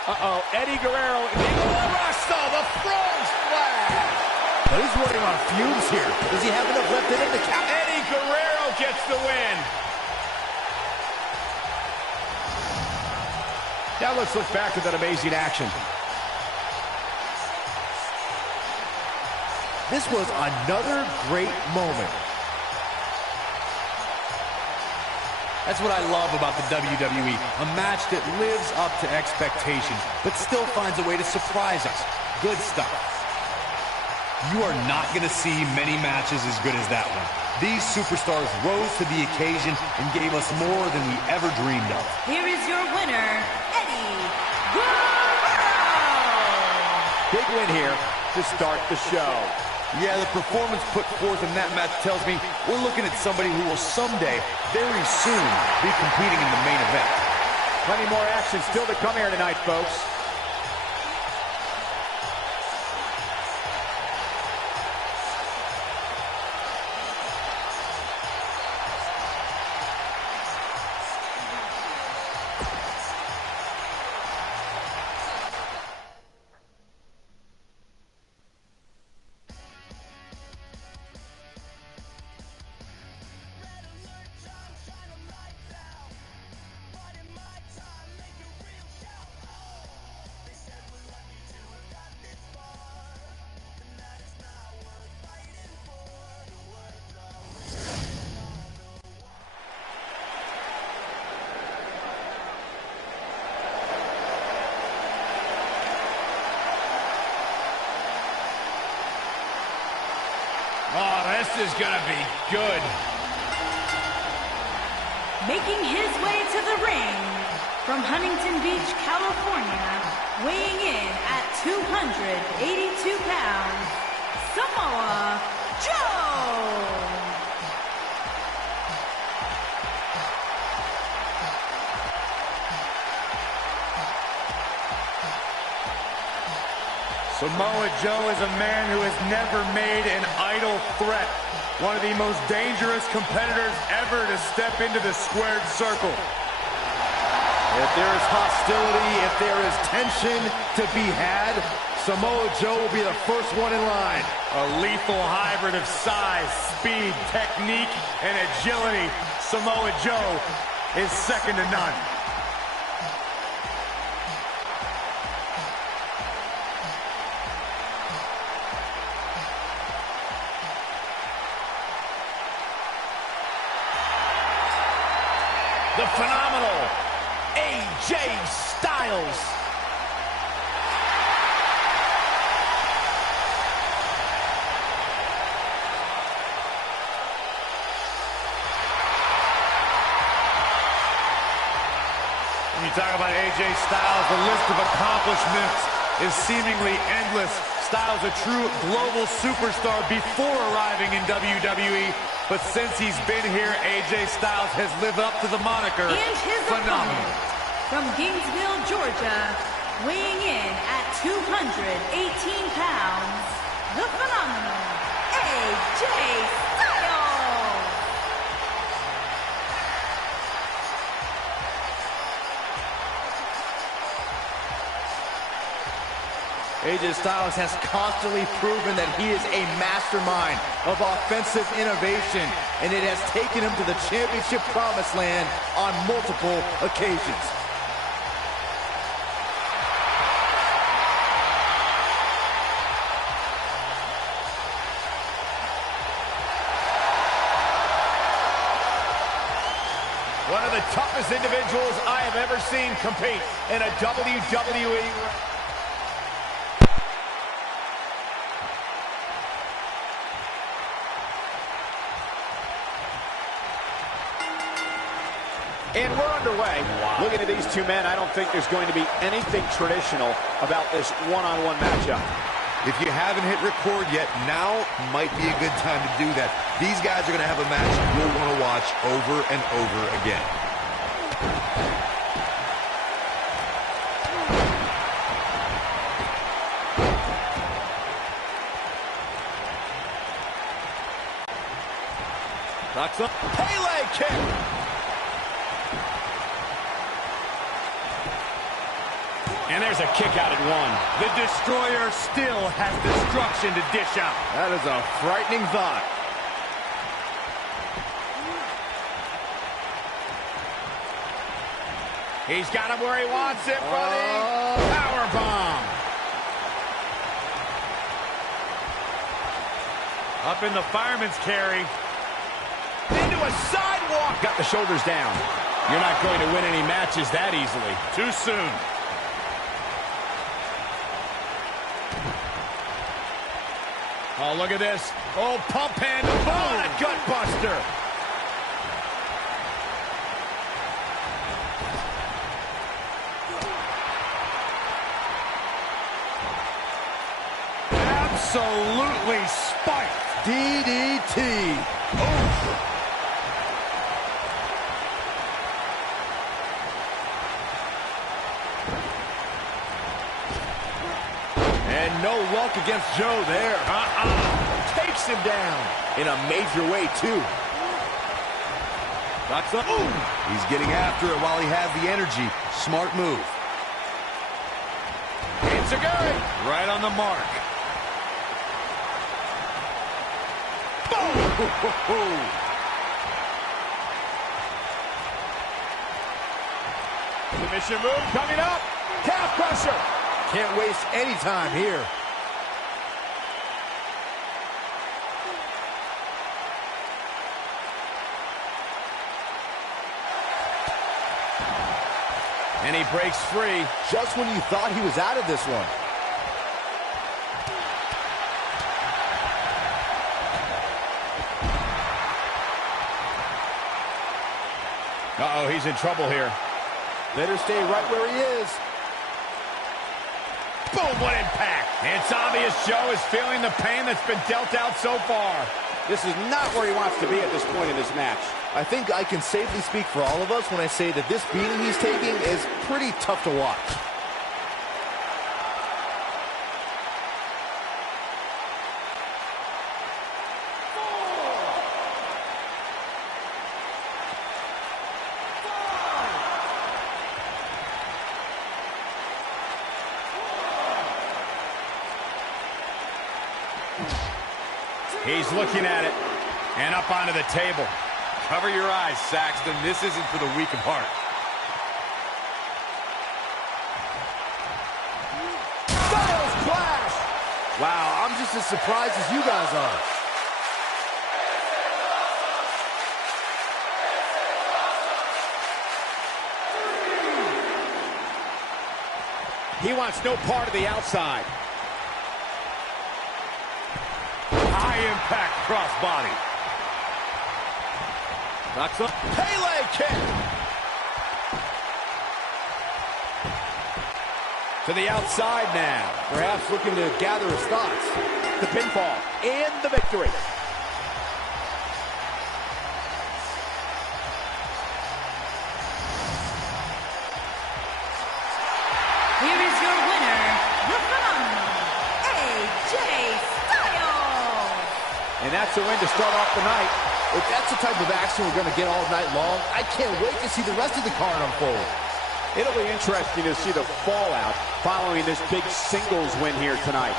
Uh-oh, Eddie Guerrero. The frog splash. But he's running on fumes here. Does he have enough left in him to count? Eddie Guerrero gets the win. Now let's look back at that amazing action. This was another great moment. That's what I love about the WWE. A match that lives up to expectations, but still finds a way to surprise us. Good stuff. You are not going to see many matches as good as that one. These superstars rose to the occasion and gave us more than we ever dreamed of. Here is your winner, Eddie Guerrero. Big win here to start the show. Yeah, the performance put forth in that match tells me we're looking at somebody who will someday, very soon, be competing in the main event. Plenty more action still to come here tonight, folks. Oh, this is going to be good. Making his way to the ring from Huntington Beach, California, weighing in at 282 pounds, Samoa Joe. Samoa Joe is a man who has never made an idle threat. One of the most dangerous competitors ever to step into the squared circle. If there is hostility, if there is tension to be had, Samoa Joe will be the first one in line. A lethal hybrid of size, speed, technique, and agility. Samoa Joe is second to none. The phenomenal AJ Styles. When you talk about AJ Styles, the list of accomplishments is seemingly endless. Styles, a true global superstar before arriving in WWE, but since he's been here, AJ Styles has lived up to the moniker And his phenomenal. opponent from Gainesville, Georgia, weighing in at 218 pounds, the phenomenal AJ Styles. AJ Styles has constantly proven that he is a mastermind of offensive innovation, and it has taken him to the championship promised land on multiple occasions. One of the toughest individuals I have ever seen compete in a WWE. And we're underway. Looking at these two men, I don't think there's going to be anything traditional about this one-on-one matchup. If you haven't hit record yet, now might be a good time to do that. These guys are going to have a match you'll want to watch over and over again. Knocks up. Pele kick. And there's a kick out at one. The Destroyer still has destruction to dish out. That is a frightening thought. He's got him where he wants it, buddy. Powerbomb. Up in the fireman's carry. Into a sidewalk. Got the shoulders down. You're not going to win any matches that easily. Too soon. Oh, look at this. Oh, pump handle. Oh, and a gut buster. Absolutely spiked. DDT. Oh. And no luck against Joe there. Takes him down in a major way, too. That's up. He's getting after it while he has the energy. Smart move. It's a good. Right on the mark. Boom! Submission move coming up. Calf crusher. Can't waste any time here. And he breaks free. Just when you thought he was out of this one. Uh-oh, he's in trouble here. Better stay right where he is. Boom, what impact. It's obvious Joe is feeling the pain that's been dealt out so far. This is not where he wants to be at this point in this match. I think I can safely speak for all of us when I say that this beating he's taking is pretty tough to watch. He's looking at it. And up onto the table. Cover your eyes, Saxton. This isn't for the weak of heart. Styles Clash! Wow, I'm just as surprised as you guys are. He wants no part of the outside. High impact crossbody. Knocks up. Pele kick. To the outside now. Perhaps looking to gather his thoughts. The pinfall and the victory. Here is your winner, the phenomenal AJ Styles. And that's a win to start off the night. If that's the type of action we're going to get all night long, I can't wait to see the rest of the card unfold. It'll be interesting to see the fallout following this big singles win here tonight.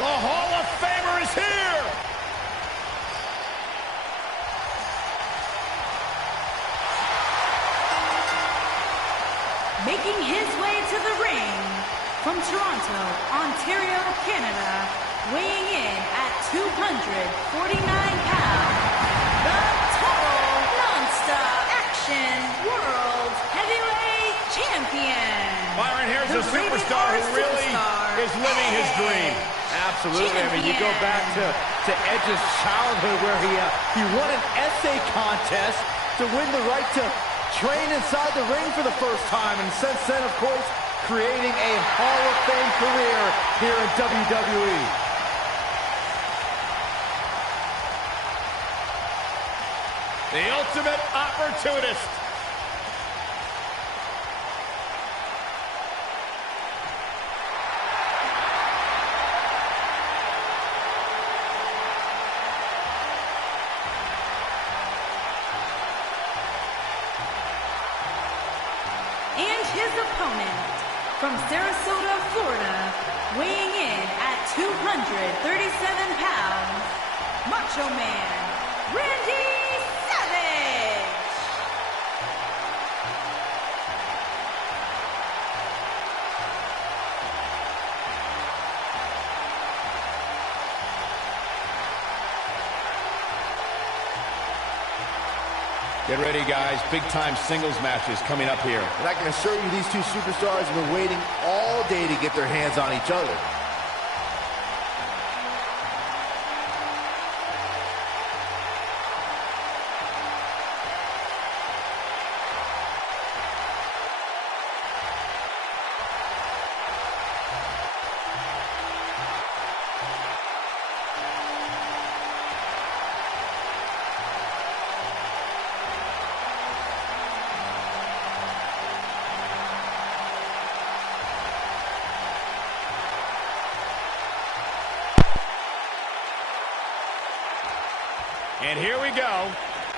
The Hall of Famer is here! Making his way to the ring from Toronto, Ontario, Canada, weighing in at 249 pounds, the total non-stop action world heavyweight champion. Byron, here's a superstar who really is living his dream. Absolutely. I mean, you go back to Edge's childhood where he won an essay contest to win the right to train inside the ring for the first time. And since then, of course, creating a Hall of Fame career here in WWE. The ultimate opportunist. from Sarasota, Florida, weighing in at 237 pounds, Macho Man, Randy Savage. Get ready, guys. Big-time singles matches coming up here. And I can assure you these two superstars have been waiting all day to get their hands on each other. And here we go.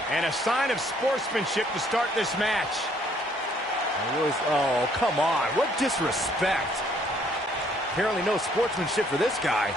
And a sign of sportsmanship to start this match. Oh, come on. What disrespect. Apparently no sportsmanship for this guy.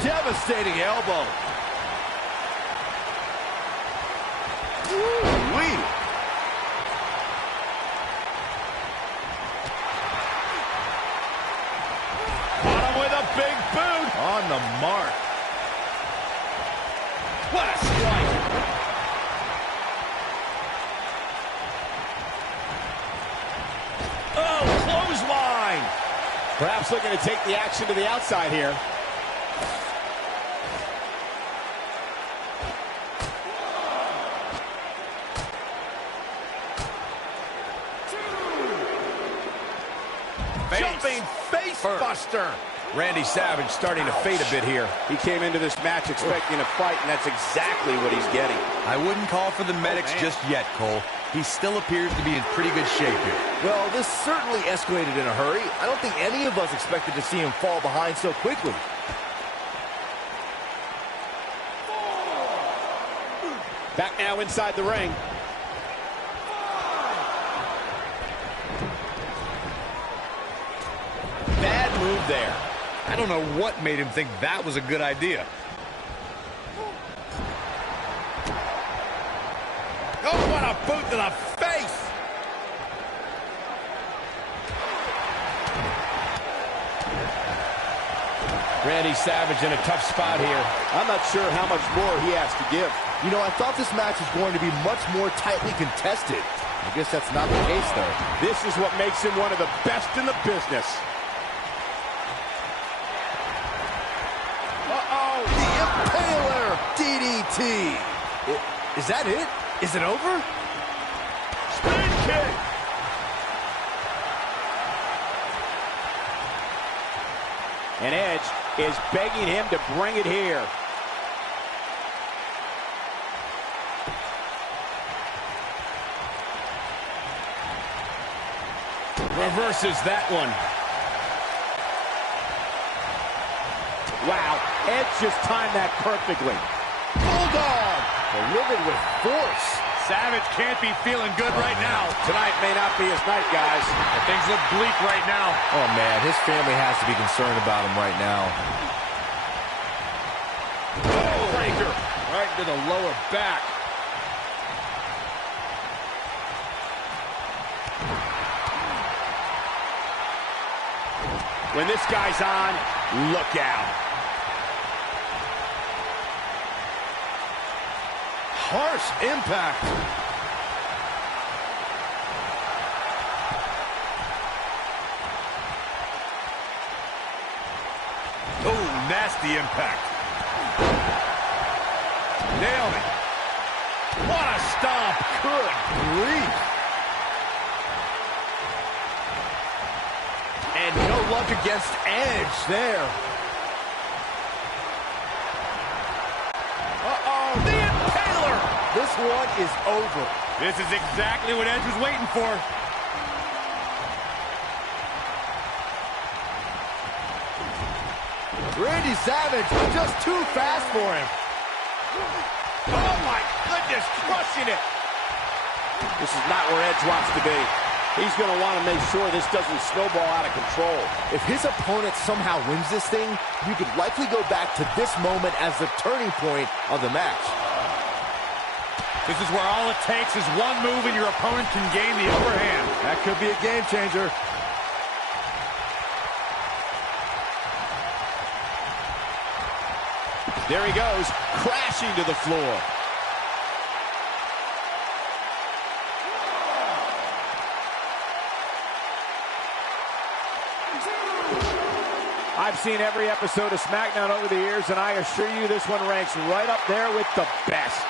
Devastating elbow. Woo-wee. Caught him with a big boot. On the mark. What a strike. Oh, clothesline. Perhaps looking to take the action to the outside here. Jumping face buster. Randy Savage starting to fade a bit here. He came into this match expecting a fight, and that's exactly what he's getting. I wouldn't call for the medics just yet, Cole. He still appears to be in pretty good shape here. Well, this certainly escalated in a hurry. I don't think any of us expected to see him fall behind so quickly. Back now inside the ring. Bad move there. I don't know what made him think that was a good idea. Oh, what a boot to the face! Randy Savage in a tough spot here. I'm not sure how much more he has to give. You know, I thought this match was going to be much more tightly contested. I guess that's not the case, though. This is what makes him one of the best in the business. Uh-oh! The Impaler DDT! Is that it? Is it over? Spin kick! And Edge is begging him to bring it here. Reverses that one. Wow, Edge just timed that perfectly. Bulldog! Delivered with force. Savage can't be feeling good right now. Tonight may not be his night, guys. Things look bleak right now. Oh, man, his family has to be concerned about him right now. Oh, breaker. Right to the lower back. When this guy's on, look out. Harsh impact. Oh, nasty impact. Nailed it. What a stomp. Good grief. And no luck against Edge there. The Impaler! This one is over. This is exactly what Edge was waiting for. Randy Savage just too fast for him. Oh my goodness, crushing it. This is not where Edge wants to be. He's going to want to make sure this doesn't snowball out of control. If his opponent somehow wins this thing, you could likely go back to this moment as the turning point of the match. This is where all it takes is one move and your opponent can gain the upper hand. That could be a game changer. There he goes, crashing to the floor. I've seen every episode of SmackDown over the years, and I assure you this one ranks right up there with the best.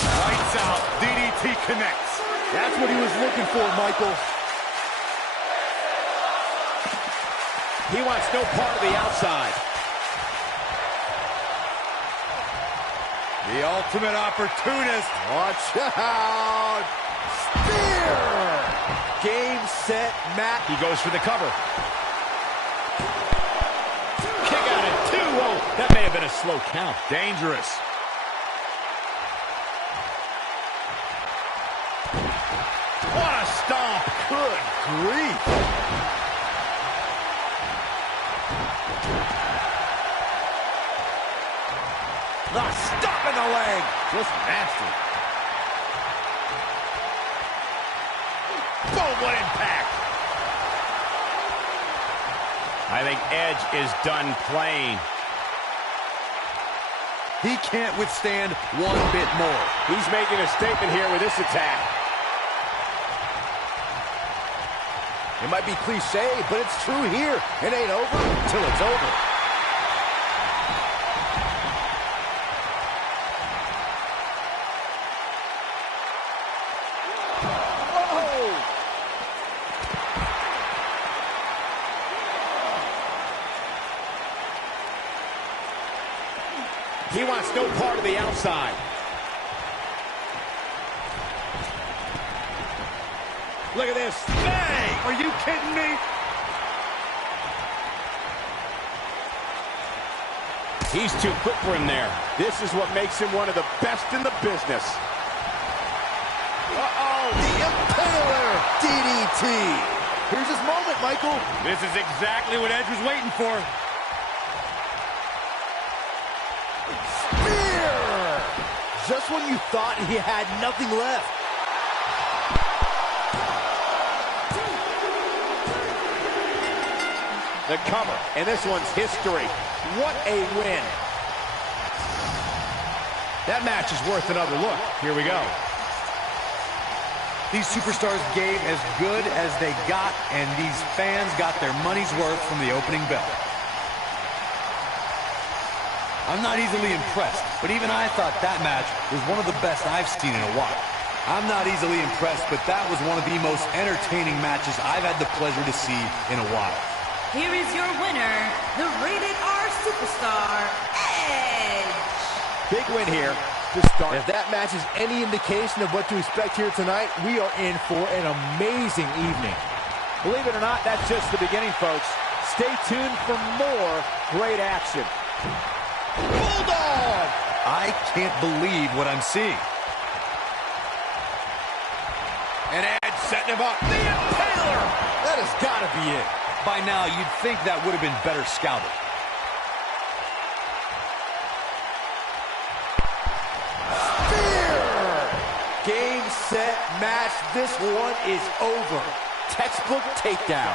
Lights out. DDT connects. That's what he was looking for, Michael. He wants no part of the outside. The ultimate opportunist. Watch out. Spear. Game, set, match. He goes for the cover. Kick out at 2. Oh, that may have been a slow count. Dangerous. What a stomp. Good grief. The stop in the leg. Just nasty. Boom, what impact. I think Edge is done playing. He can't withstand one bit more. He's making a statement here with this attack. It might be cliche, but it's true here. It ain't over till it's over. He wants no part of the outside. Look at this. Bang! Are you kidding me? He's too quick for him there. This is what makes him one of the best in the business. Uh-oh, the Impaler DDT. Here's his moment, Michael. This is exactly what Edge was waiting for. Spear! Just when you thought he had nothing left. The cover, and this one's history. What a win. That match is worth another look. Here we go. These superstars gave as good as they got, and these fans got their money's worth from the opening bell. I'm not easily impressed, but even I thought that match was one of the best I've seen in a while. I'm not easily impressed, but that was one of the most entertaining matches I've had the pleasure to see in a while. Here is your winner, the Rated R Superstar, Edge. Big win here to start. If that match is any indication of what to expect here tonight, we are in for an amazing evening. Believe it or not, that's just the beginning, folks. Stay tuned for more great action. Bulldog! I can't believe what I'm seeing. And Edge setting him up. The Impaler! That has got to be it. By now, you'd think that would have been better scouted. Spear! Game, set, match. This one is over. Textbook takedown.